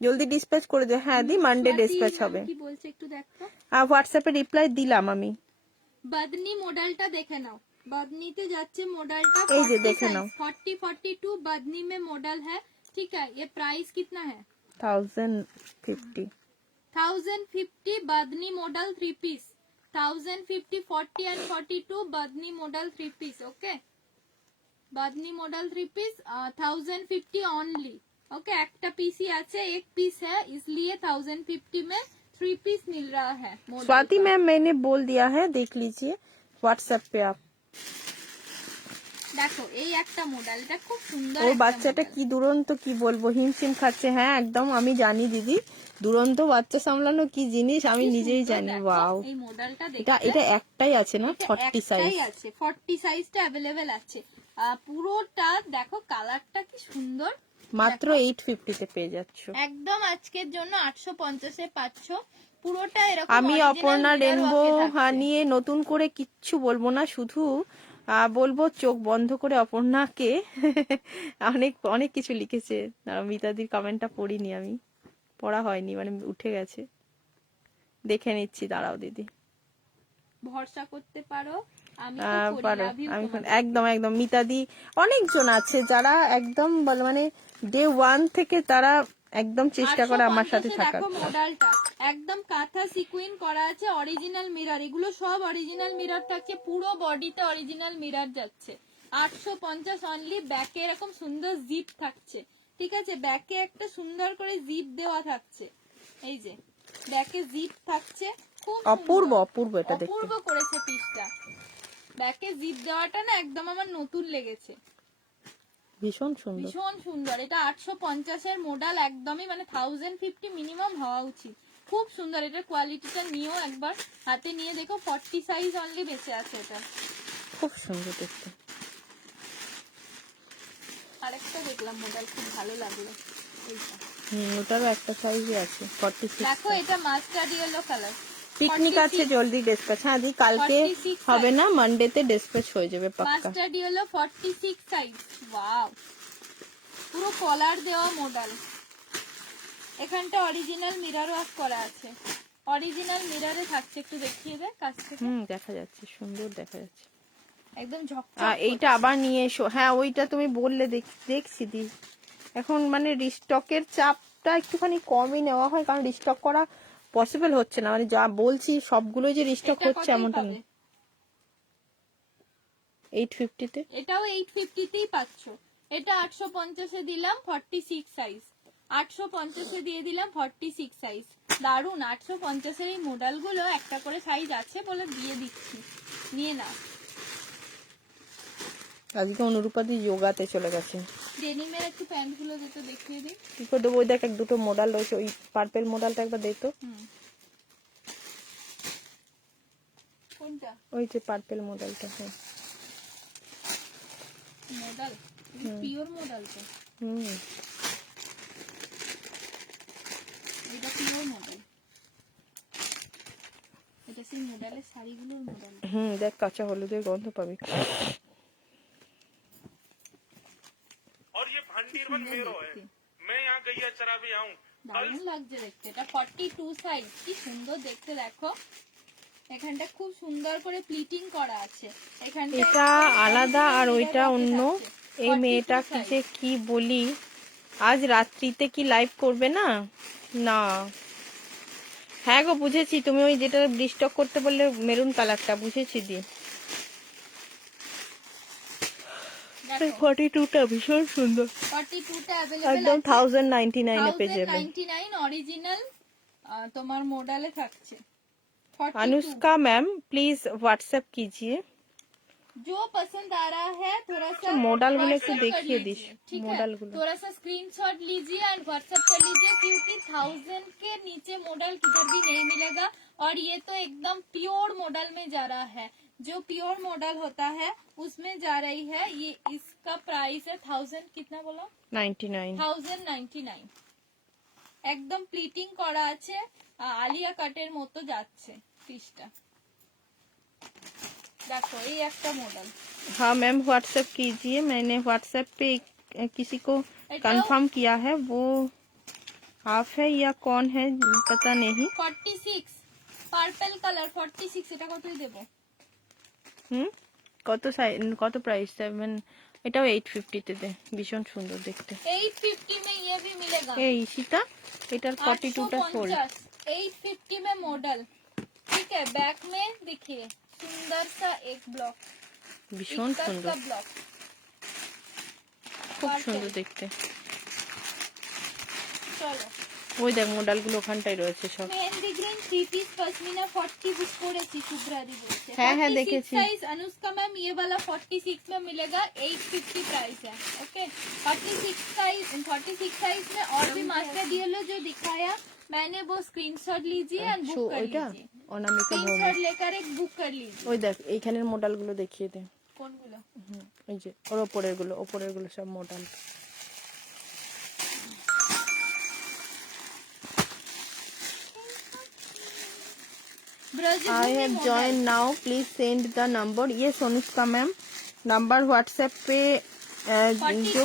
জলদি ডিসপ্যাচ করে দে। হ্যাঁ দি, মানডে ডিসপ্যাচ হবে। কি বলছে একটু দেখো। হোয়াটসঅ্যাপে রিপ্লাই দিলাম আমি। बदनी मॉडलটা দেখে নাও। बदनीতে যাচ্ছে মডেলটা, এই যে দেখে নাও। 40 42 बदनी में मॉडल है। ठीक है, ये प्राइस कितना है? 1050। 1050 बदनी मॉडल 3 पीस। 1050 40 and 42 बदनी मॉडल 3 पीस। ओके, बदनी मॉडल 3 पीस 1050 ओनली। ओके, একটা পিসই আছে, एक पीस है, इसलिए 1050 में 3 पीस मिल रहा है model स्वाति का। मैम मैंने बोल दिया है, देख लीजिए व्हाट्सएप पे आप। দেখো এই একটা মডেল, এটা খুব সুন্দর। ও বাচ্চাটা কি দুরন্ত, কি বলবো, হিমশিম খাচ্ছে। হ্যাঁ একদম, আমি জানি দিদি, দুরন্ত বাচ্চা সামলানো কি জিনিস আমি নিজেই জানি। ওয়াও, এই মডেলটা এটা এটা একটাই আছে না, 40 সাইজ আছে, 40 সাইজটা अवेलेबल আছে। পুরোটা দেখো, কালারটা কি সুন্দর। মাত্র 850 তে পেয়ে যাচ্ছ। একদম আজকের জন্য 850 এ পাচ্ছ। পুরোটা এরকম আমি original Aparna mirror rainbow work এ থাকছে। নিয়ে নতুন করে কিচ্ছু বলবো না, শুধু বলবো চোখ বন্ধ করে অপর্ণাকে অনেক অনেক কিছু লিখেছে। মিতাদির কমেন্টটা পড়িনি আমি, পড়া হয়নি, মানে উঠে গেছে, দেখে নিচ্ছি, দাঁড়াও দিদি। ভরসা করতে পারো, আমি তো করি, পারো, লাভ ইউ আমি তোমাদের। একদম একদম মিতাদি, অনেকজন আছে যারা একদম মানে ডে 1 থেকে তারা একদম চেষ্টা করে আমার সাথে 850 থাকার। দেখো মডেলটা একদম কাঁথা সিকুইন করা আছে, অরিজিনাল মিরর, এগুলো সব অরিজিনাল মিরর থাকছে, পুরো বডিতে অরিজিনাল মিরর যাচ্ছে। 850 অনলি। ব্যাকে এরকম সুন্দর জিপ থাকছে। ঠিক আছে, ব্যাকে একটা সুন্দর করে জিপ দেওয়া থাকছে। এই যে ব্যাকে জিপ থাকছে, খুব সুন্দর। অপূর্ব অপূর্ব, এটা দেখতে অপূর্ব করেছে পিসটা। ব্যাকে জিপ দেওয়াটা না একদম আমার নতুন লেগেছে, ভীষণ সুন্দর। ভীষণ সুন্দর। এটা 850 এর মডেল, একদমই মানে 1050 মিনিমাম হওয়া উচিত। খুব সুন্দর, এটার কোয়ালিটিটা নিয়েও একবার হাতে নিয়ে দেখো। 40 সাইজ অনলি বেঁচে আছে এটা। খুব সুন্দর দেখতে। আরেকটা দেখলাম মডেল, খুব ভালো লাগলো এইটা। ওটারও একটা সাইজই আছে 46। দেখো এটা মাস্টার্ড ইয়েলো কালার। পিকনিক আছে, জলদি ডিসপ্যাচ। হ্যাঁ দি, কালকে 46 হবে না, মানডেতে ডিসপ্যাচ হয়ে যাবে পাক্কা। Mustard yellow 46 size. ওয়াও, পুরো কলার দেওয়া মডেল। এখানটা অরিজিনাল মিরর ওয়ার্ক করা আছে, অরিজিনাল মিররে থাকছে। একটু দেখিয়ে দে কাছ থেকে। দেখা যাচ্ছে, সুন্দর দেখা যাচ্ছে একদম ঝকঝক। এইটা আবার নিয়ে এসো। হ্যাঁ ওইটা তুমি বললে দেখছি দি। এখন মানে রিস্টকের চাপটা একটুখানি কমই নেওয়া হয়, কারণ রিস্টক করা পসিবল হচ্ছে না, মানে যা বলছি সবগুলোই যে রিস্টক হচ্ছে এমনটা না। 850 তে এটাও 850 তেই পাচ্ছ। এটা 850 এ দিলাম 46 সাইজ, 850 এ দিয়ে দিলাম 46 সাইজ। দারুন, 850 এর এই মডেল গুলো একটা করে সাইজ আছে বলে দিয়ে দিচ্ছি, নিয়ে নাও। আজকে অনুরূপাদি যোগাতে চলে গেছে। ডেনিমের একটু প্যান্ট গুলো যেটা দেখিয়ে দিই। কি করে দেবো? ওই দেখ এক দুটো মডেল রয়েছে, ওই পার্পেল মডেলটা একবার দে তো। কোনটা ওই যে পার্পেল মডেলটা। হ্যাঁ মডেল? পিওর মডেল তো। এটা পিওর মডেল, এটা সেই মডেলের শাড়িগুলোর মডেল। দেখ কাঁচা হলুদের গন্ধ পাবি। और ये भांडीरवन मेरो है, मैं यहाँ गैया चरा भी आऊँ। দারুণ লাগছে দেখতে। এটা 42 সাইজ, কি সুন্দর দেখতে। দেখো এখানটা খুব সুন্দর করে প্লিটিং করা আছে। এখানটা এটা আলাদা আর ওইটা অন্য। এই মেয়েটাকে যে কি বলি, আজ রাত্রিতে কি লাইভ করবে না? না, হ্যাঁ গো বুঝেছি, তুমি ওই যেটা ডিস্টক করতে বললে মেরুন কালারটা, বুঝেছি দি। 42টা ভীষণ সুন্দর, 42টা अवेलेबल একদম 1099 এ পেয়ে যাবে। 1099 অরিজিনাল তোমার মডেলে থাকছে। 42 अनुष्का मैम प्लीज व्हाट्सएप कीजिए। जो पसंद आ रहा है थोड़ा सा मॉडल गुलो एकटू WhatsApp कर देखिए लीजिए, दिस, ठीक है? मॉडल गुलो। थोड़ा सा स्क्रीनशॉट लीजिए एंड व्हाट्सएप कर लीजिए, क्योंकि 1000 के नीचे मॉडल किधर भी नहीं मिलेगा। और ये तो एकदम प्योर मॉडल में जा रहा है। जो प्योर मॉडल होता है उसमें जा रही है। ये इसका प्राइस है 1000 कितना बोला 99 1099 একদম প্লিটিং করা আছে আলিয়া কাটের মতো যাচ্ছে পিসটা দেখো এই একটা মডেল हाँ मैम व्हाट्सएप कीजिए, मैंने व्हाट्सएप पे किसी को कंफर्म किया है, वो आप है या कौन है पता नहीं। 46 পার্পল কালার 46 এটা কতই দেব কত প্রাইস 7 এটাও 850 তে দে, ভীষণ সুন্দর দেখতে। 850 में ये भी मिलेगा এই সীতা এটার 42 টা ফোল্ড 850 में मॉडल ठीक है। बैक में देखिए सुंदर सा एक ब्लॉक ভীষণ সুন্দর, ब्लॉक খুব সুন্দর দেখতে। चलो ওই দেখ মডেল গুলো ওখানটাই রয়েছে সব। Mehndi green 3 piece pashmina 40 book করেছি শুভ্রাদি বলছে। হ্যাঁ, 46 দেখেছি। साइज अनुष्का मैम ये वाला 46 में मिलेगा 850 प्राइस है ओके। 46 साइज में और भी मास्टर डीएलओ जो दिखाया मैंने वो स्क्रीनशॉट लीजिए एंड बुक कर ওইটা लीजिए। অনামিকা ভৌমিক। स्क्रीनशॉट लेकर एक बुक कर लीजिए। ওই দেখ এইখানের মডেল গুলো দেখিয়ে দে। কোনগুলো এই যে ওর ওপরের গুলো সব model. I have joined now, please send the number। yes Anushka ma'am number WhatsApp पे जो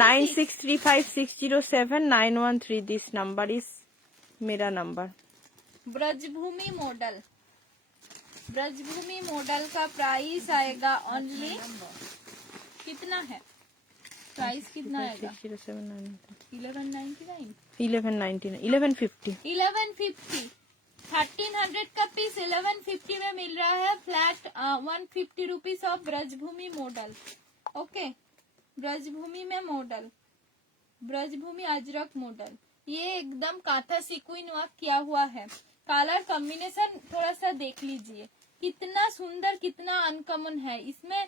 9635607913 दिस नंबर इज मेरा नंबर। ब्रजभूमि मॉडल का प्राइस आएगा ओनली कितना है प्राइस कितना आएगा 1199 1150 1300 का पीस 1150 में मिल रहा है flat 150 rupees of Braj Bhoomi model okay. Braj Bhoomi में मॉडल ब्रजभूमि अजरक मॉडल ये एकदम काथा सीक्वेंस वर्क किया हुआ है। कलर कॉम्बिनेशन थोड़ा सा देख लीजिए कितना सुंदर कितना अनकॉमन है। इसमें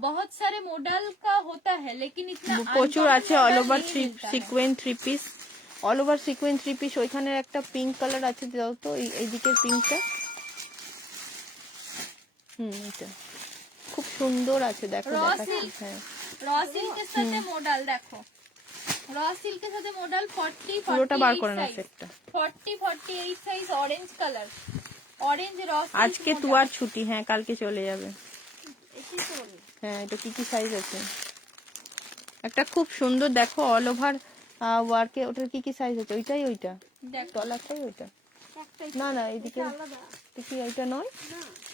बहुत सारे मॉडल का होता है लेकिन इतना প্রচুর uncommon আছে model অল ওভার नहीं मिलता है। Sequence three piece, all over sequence three piece. ওইখানে একটা পিঙ্ক কালার আছে, দাও তো এই দিকের পিঙ্কটা। এটা খুব সুন্দর আছে, দেখো Raw দেখাচ্ছি। silk। হ্যাঁ रॉ सिल्क के साथ मॉडल देखो रॉ सिल्क के साथ मॉडल 40 পুরোটা বার 48 করে না साइज সেটটা। 48 size orange colour orange raw আজকে তুয়ার ছুটি, হ্যাঁ কালকে চলে যাবে। হ্যাঁ এটা কি কি সাইজ আছে, একটা খুব সুন্দর দেখো অল ওভার ওয়ার্কে। ওটার কি কি সাইজ আছে, ওইটা দেখো তলাটাই ওইটা। না না এইদিকে দেখি এইটা নয়,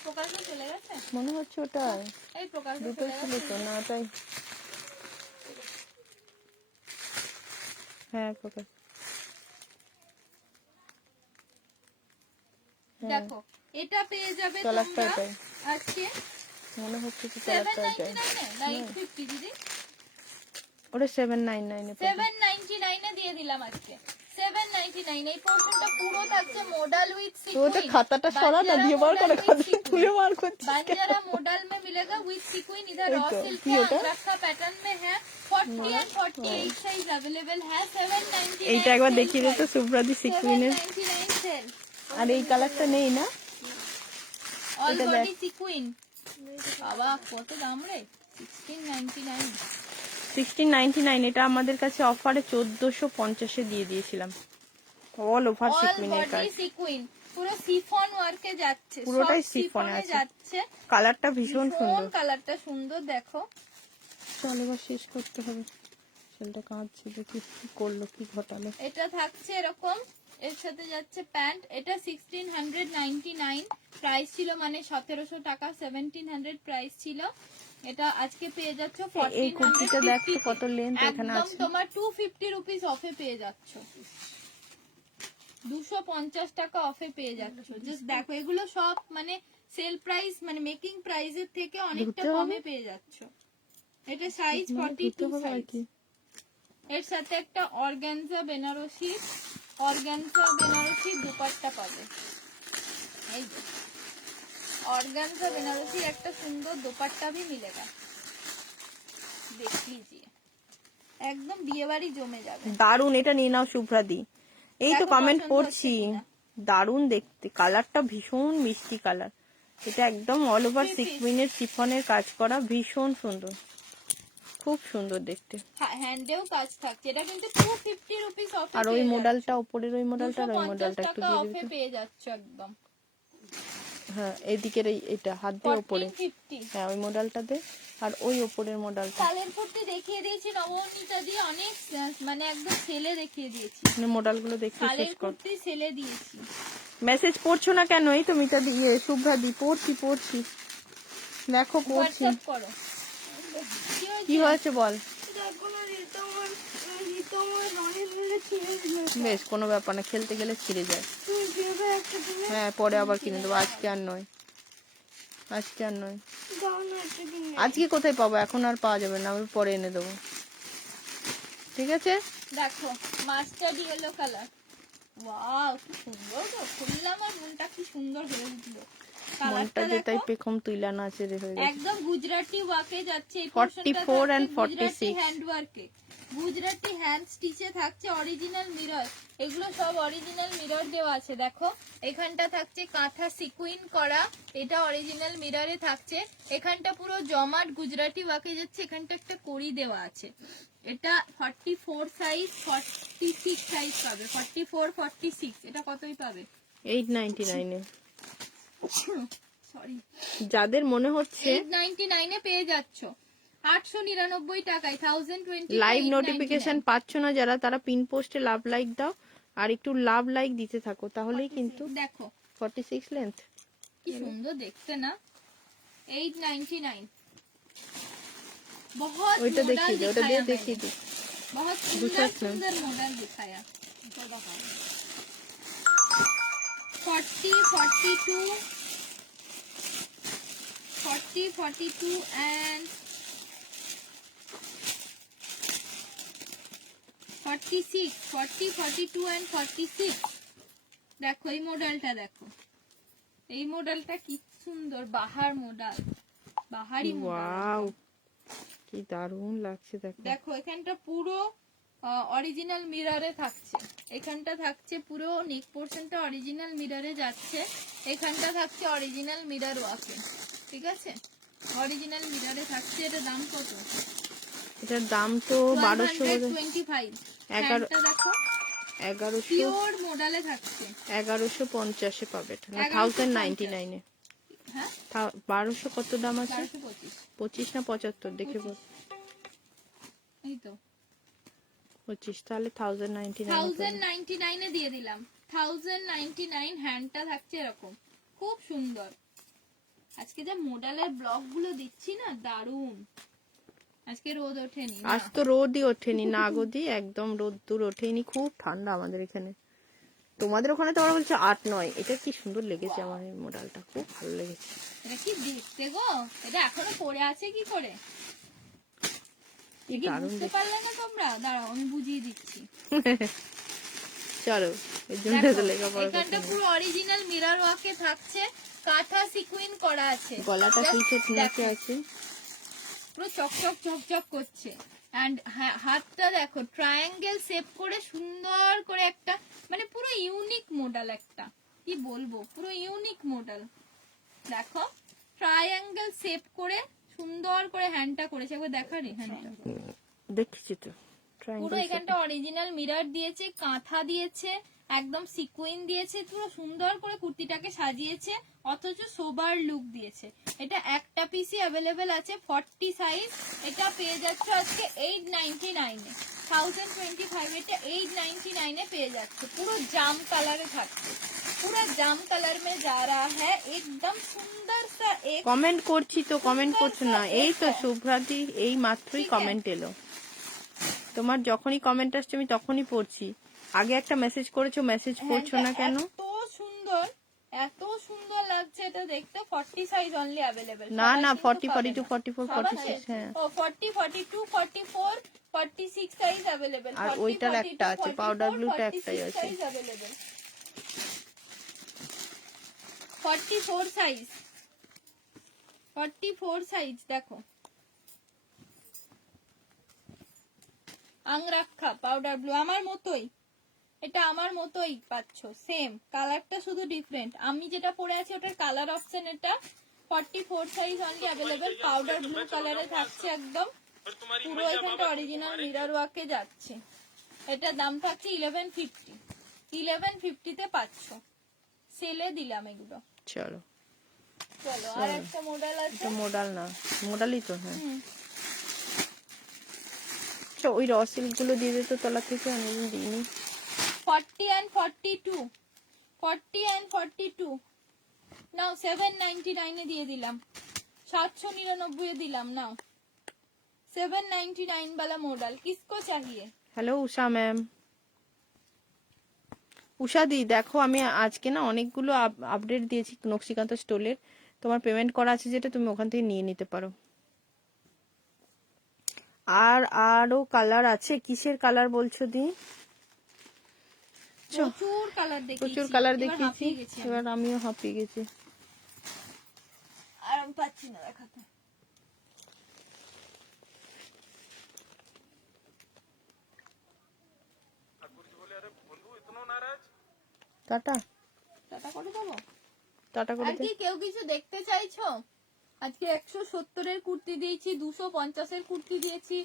প্রকাশ চলে গেছে মনে হচ্ছে ওটাই। এই প্রকাশ দুটো ছিল তো, না ওটাই। হ্যাঁ প্রকাশ, দেখো এটা পেয়ে যাবে তলাটা তোমরা ওটাই আজকে মনে হচ্ছে কি তলাটা ওটাই। 799 না 850 দিদি ওটা 799 এ পাবে। 799 এ দিয়ে দিলাম আজকে 799 এই পোরশনটা পুরো থাকছে মডেল উইথ তো ওটা খাতাটা সরা না, দিয়ে বার করে খাতা খুলে বার করছিস কেন? बंजारा मॉडल में मिलेगा विद सीक्वेंस इधर रॉ तो, सिल्क ये होता है? का पैटर्न में है 40 एंड 48 साइज अवेलेबल है 799 এইটা একবার দেখিয়ে দে তো সুব্রাদি সিকুইনের। 799 সেল আর এই কালারটা নেই না, অল এটা বডি দেখ। সিকুইন বাবা কত দাম রে 1699 1699। এটা আমাদের কাছে অফারে 1450 এ দিয়ে দিয়েছিলাম। অল ওভার অল সিকুইনের কাজ, বডি সিকুইন পুরো সিফন ওয়ার্কে যাচ্ছে পুরোটাই সব শিফনে শিফনে আছে। যাচ্ছে কালারটা ভীষণ সুন্দর। কালারটা সুন্দর দেখো চল এবার শেষ করতে হবে। ছেলেটা কাঁদছে, দেখি কি করলো, কি ঘটালো। এটা থাকছে এরকম এর সাথে যাচ্ছে প্যান্ট এটা 1699 প্রাইস ছিল মানে 1700 টাকা 1700 প্রাইস ছিল এটা আজকে পেয়ে যাচ্ছ এই কুর্তিটা 1450 দেখো কত লেন্থ এখানে একদম আছে। তোমার 250 রুপিস অফে পেয়ে যাচ্ছ 250 টাকা অফে পেয়ে যাচ্ছ জাস্ট দেখো এগুলো সব মানে সেল প্রাইস মানে মেকিং প্রাইসের থেকে অনেকটা ধুতে হবে? কমে পেয়ে যাচ্ছ এটা সাইজ 42 ধুতে হবে আর সাইজ কি। এর সাথে একটা অর্গানজা বেনারসি দুপাট্টা পাবে এই যে ऑर्गेन्जा बनारसी একটা সুন্দর দুপাট্টা भी मिलेगा देख लीजिए একদম বিয়ে বাড়ি জমে যাবে দারুন, এটা নিয়ে নাও শুভ্রাদি। এই তো দেখো কমেন্ট পছন্দ পড়ছি, হচ্ছে কিনা। দারুন দেখতে, কালারটা ভীষণ মিষ্টি কালার। এটা একদম অল ওভার সিকুইনের শিফনের কাজ করা, ভীষণ সুন্দর, খুব সুন্দর দেখতে। হ্যান্ডেও কাজ থাকছে। এটা কিন্তু 250 রুপিস অফে আর ওই মডেলটা, উপরের ওই মডেলটা আর ওই 250 মডেলটা একটু টাকা দিয়ে অফে দিবি তো। পেয়ে যাচ্ছ একদম। হ্যাঁ এইদিকের এটা হাত দিয়ে উপরে, 1450। হ্যাঁ ওই মডেলটা দে, আর ওই উপরের মডেলটা। কালের কুর্তি দেখিয়ে দিয়েছি নবনীতা দিয়ে, অনেক মানে একদম সেলে দেখিয়ে দিয়েছি। মডেলগুলো দেখে কালের শেষ কর। কুর্তি সেলে দিয়েছি। মেসেজ পড়ছো না কেন? এই তো মিতা দিয়ে শুভ্রাদি পড়ছি দেখো পড়ছি। হোয়াটসঅ্যাপ করো। কি হয়েছে বল? দেখো না রিতমের রঙের মিলে ছিঁড়ে দিয়েছে। বেশ, কোনো ব্যাপার না, খেলতে গেলে ছিঁড়ে যায়। তুমি দেবে একটা কিনে? হ্যাঁ পরে আবার কিনে দেবো, আজকে আর নয়, আজকে আর নয়। দাও না একটা কিনে। আজকে কোথায় পাবো, এখন আর পাওয়া যাবে না, আমি পরে এনে দেবো, ঠিক আছে? দেখো মাস্টার্ড ইয়েলো কালার, ওয়াও কি সুন্দর গো, খুললাম আর মনটা কি সুন্দর হয়ে উঠলো। মনটা কালারটা যেটাই দেখো পেখম তুইলা নাচে রে হয়ে গেছে। একদম গুজরাটি ওয়ার্কে যাচ্ছে। এই 44 and 46 হ্যান্ড ওয়ার্কে, গুজরাটি হ্যান্ড স্টিচে থাকছে, অরিজিনাল মিরর, এগুলো সব অরিজিনাল মিরর দেওয়া আছে। দেখো এখানটা থাকছে কাঁথা সিকুইন করা, এটা অরিজিনাল মিররে থাকছে। এখানটা পুরো জমাট গুজরাটি ওয়ার্কে যাচ্ছে, এখানটা একটা কড়ি দেওয়া আছে। এটা 44 সাইজ, 46 সাইজ পাবে, 44 46, এটা কতই পাবে? 899 এ। সরি, যাদের মনে হচ্ছে 899 এ পেয়ে যাচ্ছ, 899 টাকায় 1020 লাইভ নোটিফিকেশন পাচ্ছ না যারা, তারা পিন পোস্টে লাভ লাইক দাও আর একটু লাভ লাইক দিতে থাকো, তাহলেই কিন্তু। দেখো 46 লেন্থ, কি সুন্দর দেখতে না, 899। बहुत ওইটা मॉडल দেখিয়ে দে, ওটা दिखाया দিয়ে मैंने, দেখিয়ে দে। बहुत सुंदर गुजरात में। सुंदर मॉडल दिखाया। 40 42 40 42 and 46, 40 42 and 46। দেখো এই মডেলটা, দেখো এই মডেলটা কি সুন্দর, বাহার মডেল, বাহারি ওয়াও মডেল। কি দারুণ লাগছে দেখো। দেখো এখানটা পুরো অরিজিনাল মিররে থাকছে, এখানটা থাকছে পুরো নেক পোর্শনটা অরিজিনাল মিররে যাচ্ছে, এখানটা থাকছে অরিজিনাল মিরর ওয়ার্কে, ঠিক আছে? অরিজিনাল মিররে থাকছে। এটা দাম কত? এটার দাম তো 1225। হ্যান্ডটা দেখো 1100 পিওর মডেলে থাকছে, 1150 এ পাবে এটা, না 1150 1099 এ। হ্যাঁ 1200 কত দাম আছে? 1225। 25 না 75 দেখে বল। এই তো 25, তাহলে 1099 1099 এ দিয়ে দিলাম, 1099। হ্যান্ডটা থাকছে এরকম, খুব সুন্দর। আজকে যে মডেলের ব্লগ গুলো দিচ্ছি না, দারুন। আজকে রোদ ওঠেনি না। আজ তো রোদই ওঠেনি না গদি, একদম রোদ্দুর ওঠেনি, খুব ঠান্ডা আমাদের এখানে। তোমাদের ওখানে তো ওরা বলছে 8-9। এটা কি সুন্দর লেগেছে আমার, এই মডেলটা খুব ভালো লেগেছে। এটা কি দেখতে গো, এটা এখনো পড়ে আছে কি করে, কি কি দারুণ বুঝতে পারলে না তোমরা? দাঁড়াও আমি বুঝিয়ে দিচ্ছি। চলো, এর জন্য দেখো, তো লেখাপড়া করতে এখানটা পুরো অরিজিনাল মিরর ওয়ার্কে থাকছে, কাঁথা সিকুইন করা আছে, গলাটা Just পিছে নিচে দেখো, আছে। পুরো চকচক চকচক করছে। এন্ড হাতটা দেখো ট্রায়াঙ্গেল শেপ করে সুন্দর করে একটা, মানে পুরো ইউনিক মডেল, একটা কি বলবো, পুরো ইউনিক মডেল। দেখো ট্রায়াঙ্গেল শেপ করে সুন্দর করে হ্যান্ডটা করেছে, একবার দেখা রে হ্যান্ডটা। দেখছি তো পুরো এখানটা অরিজিনাল মিরর দিয়েছে, কাঁথা দিয়েছে, একদম সিকুইন দিয়েছে, পুরো সুন্দর করে কুর্তিটাকে সাজিয়েছে, অথচ সোবার লুক দিয়েছে। এটা একটা পিসই অ্যাভেলেবেল আছে, 40 সাইজ। এটা পেয়ে যাচ্ছ আজকে 899 এ, 1025 এটা 899 এ পেয়ে যাচ্ছে। পুরো জাম কালারে থাকছে, পুরো জাম কালার মে যা রা হ্যায়, একদম সুন্দর সা এক। কমেন্ট করছি তো, কমেন্ট করছো না। এই তো শুভ্রাদি এই মাত্রই কমেন্ট এলো। তোমার যখনই কমেন্ট আসছে আমি তখনই পড়ছি। আগে একটা মেসেজ করেছো, মেসেজ পড়ছো না কেন? এত সুন্দর, এত সুন্দর লাগছে এটা দেখতে। 40 সাইজ অনলি अवेलेबल। না না 40 42 44 46 হ্যাঁ। ও 40 42 44 46 সাইজ अवेलेबल। আর ওইটার একটা আছে, পাউডার ব্লুটা একটাই আছে। Size available. 44 সাইজ, 44 সাইজ দেখো। আংরাক্ষা পাউডার ব্লু আমার মতোই, এটা আমার মতোই পাচ্ছ, সেম কালারটা শুধু ডিফারেন্ট। আমি যেটা পরে আছি ওটার কালার অপশন এটা 44 size only available, powder blue কালারে থাকছে একদম, फिर तुम्हारी পুরো এখানটা অরিজিনাল মিরর ওয়ার্কে যাচ্ছে। এটার দাম থাকছে 1150, 1150 তে পাচ্ছ, সেলে দিলাম এগুলো। চলো, চলো আর একটা মডেল আছে। এটা মডাল না, মডালই তো। হ্যাঁ, হুম, আচ্ছা, ওই র সিল্ক গুলো দিয়ে দিত তলা থেকে, অনেকদিন দিইনি। 40 and 42, 40 and 42 নাও 799 এ দিয়ে দিলাম, 799 এ দিলাম, নাও 799 वाला मॉडल किसको चाहिए? হ্যালো উষা ম্যাম। উষা দি, দেখো আমি আজকে না অনেকগুলো আপডেট দিয়েছি নকশিকান্ত স্টোলের, তোমার পেমেন্ট করা আছে যেটা, তুমি ওখান থেকে নিয়ে নিতে পারো। আর আরো কালার আছে, কিসের কালার বলছো দি? প্রচুর কালার দেখিয়েছি, প্রচুর কালার এবার দেখিয়েছি, হাঁপিয়ে গেছি আমি। এবার আমিও হাঁপিয়ে গেছি। আর আমি পাচ্ছি না দেখাতে। টাটা, টাটা করে দেবো। টাটা করে আর দে। কি কেউ কিছু দেখতে চাইছো? আজকে 170 এর কুর্তি দিয়েছি, 250 এর কুর্তি দিয়েছি,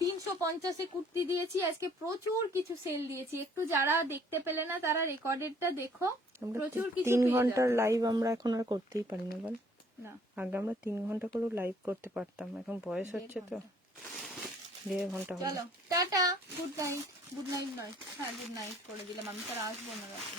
350 এর কুর্তি দিয়েছি, আজকে প্রচুর কিছু সেল দিয়েছি। একটু যারা দেখতে পেলে না তারা রেকর্ডেডটা দেখো, আমরা প্রচুর কিছু 3 পেয়ে ঘন্টার যাবে। লাইভ আমরা এখন আর করতেই পারি না বল। না, আগে আমরা 3 ঘন্টা করে লাইভ করতে পারতাম, এখন বয়স হচ্ছে তো 1.5 ঘন্টা হলো। চলো tata, good night. Good night নয়, হ্যাঁ গুড নাইট করে দিলাম, আমি তো আর আসবো না রাতে।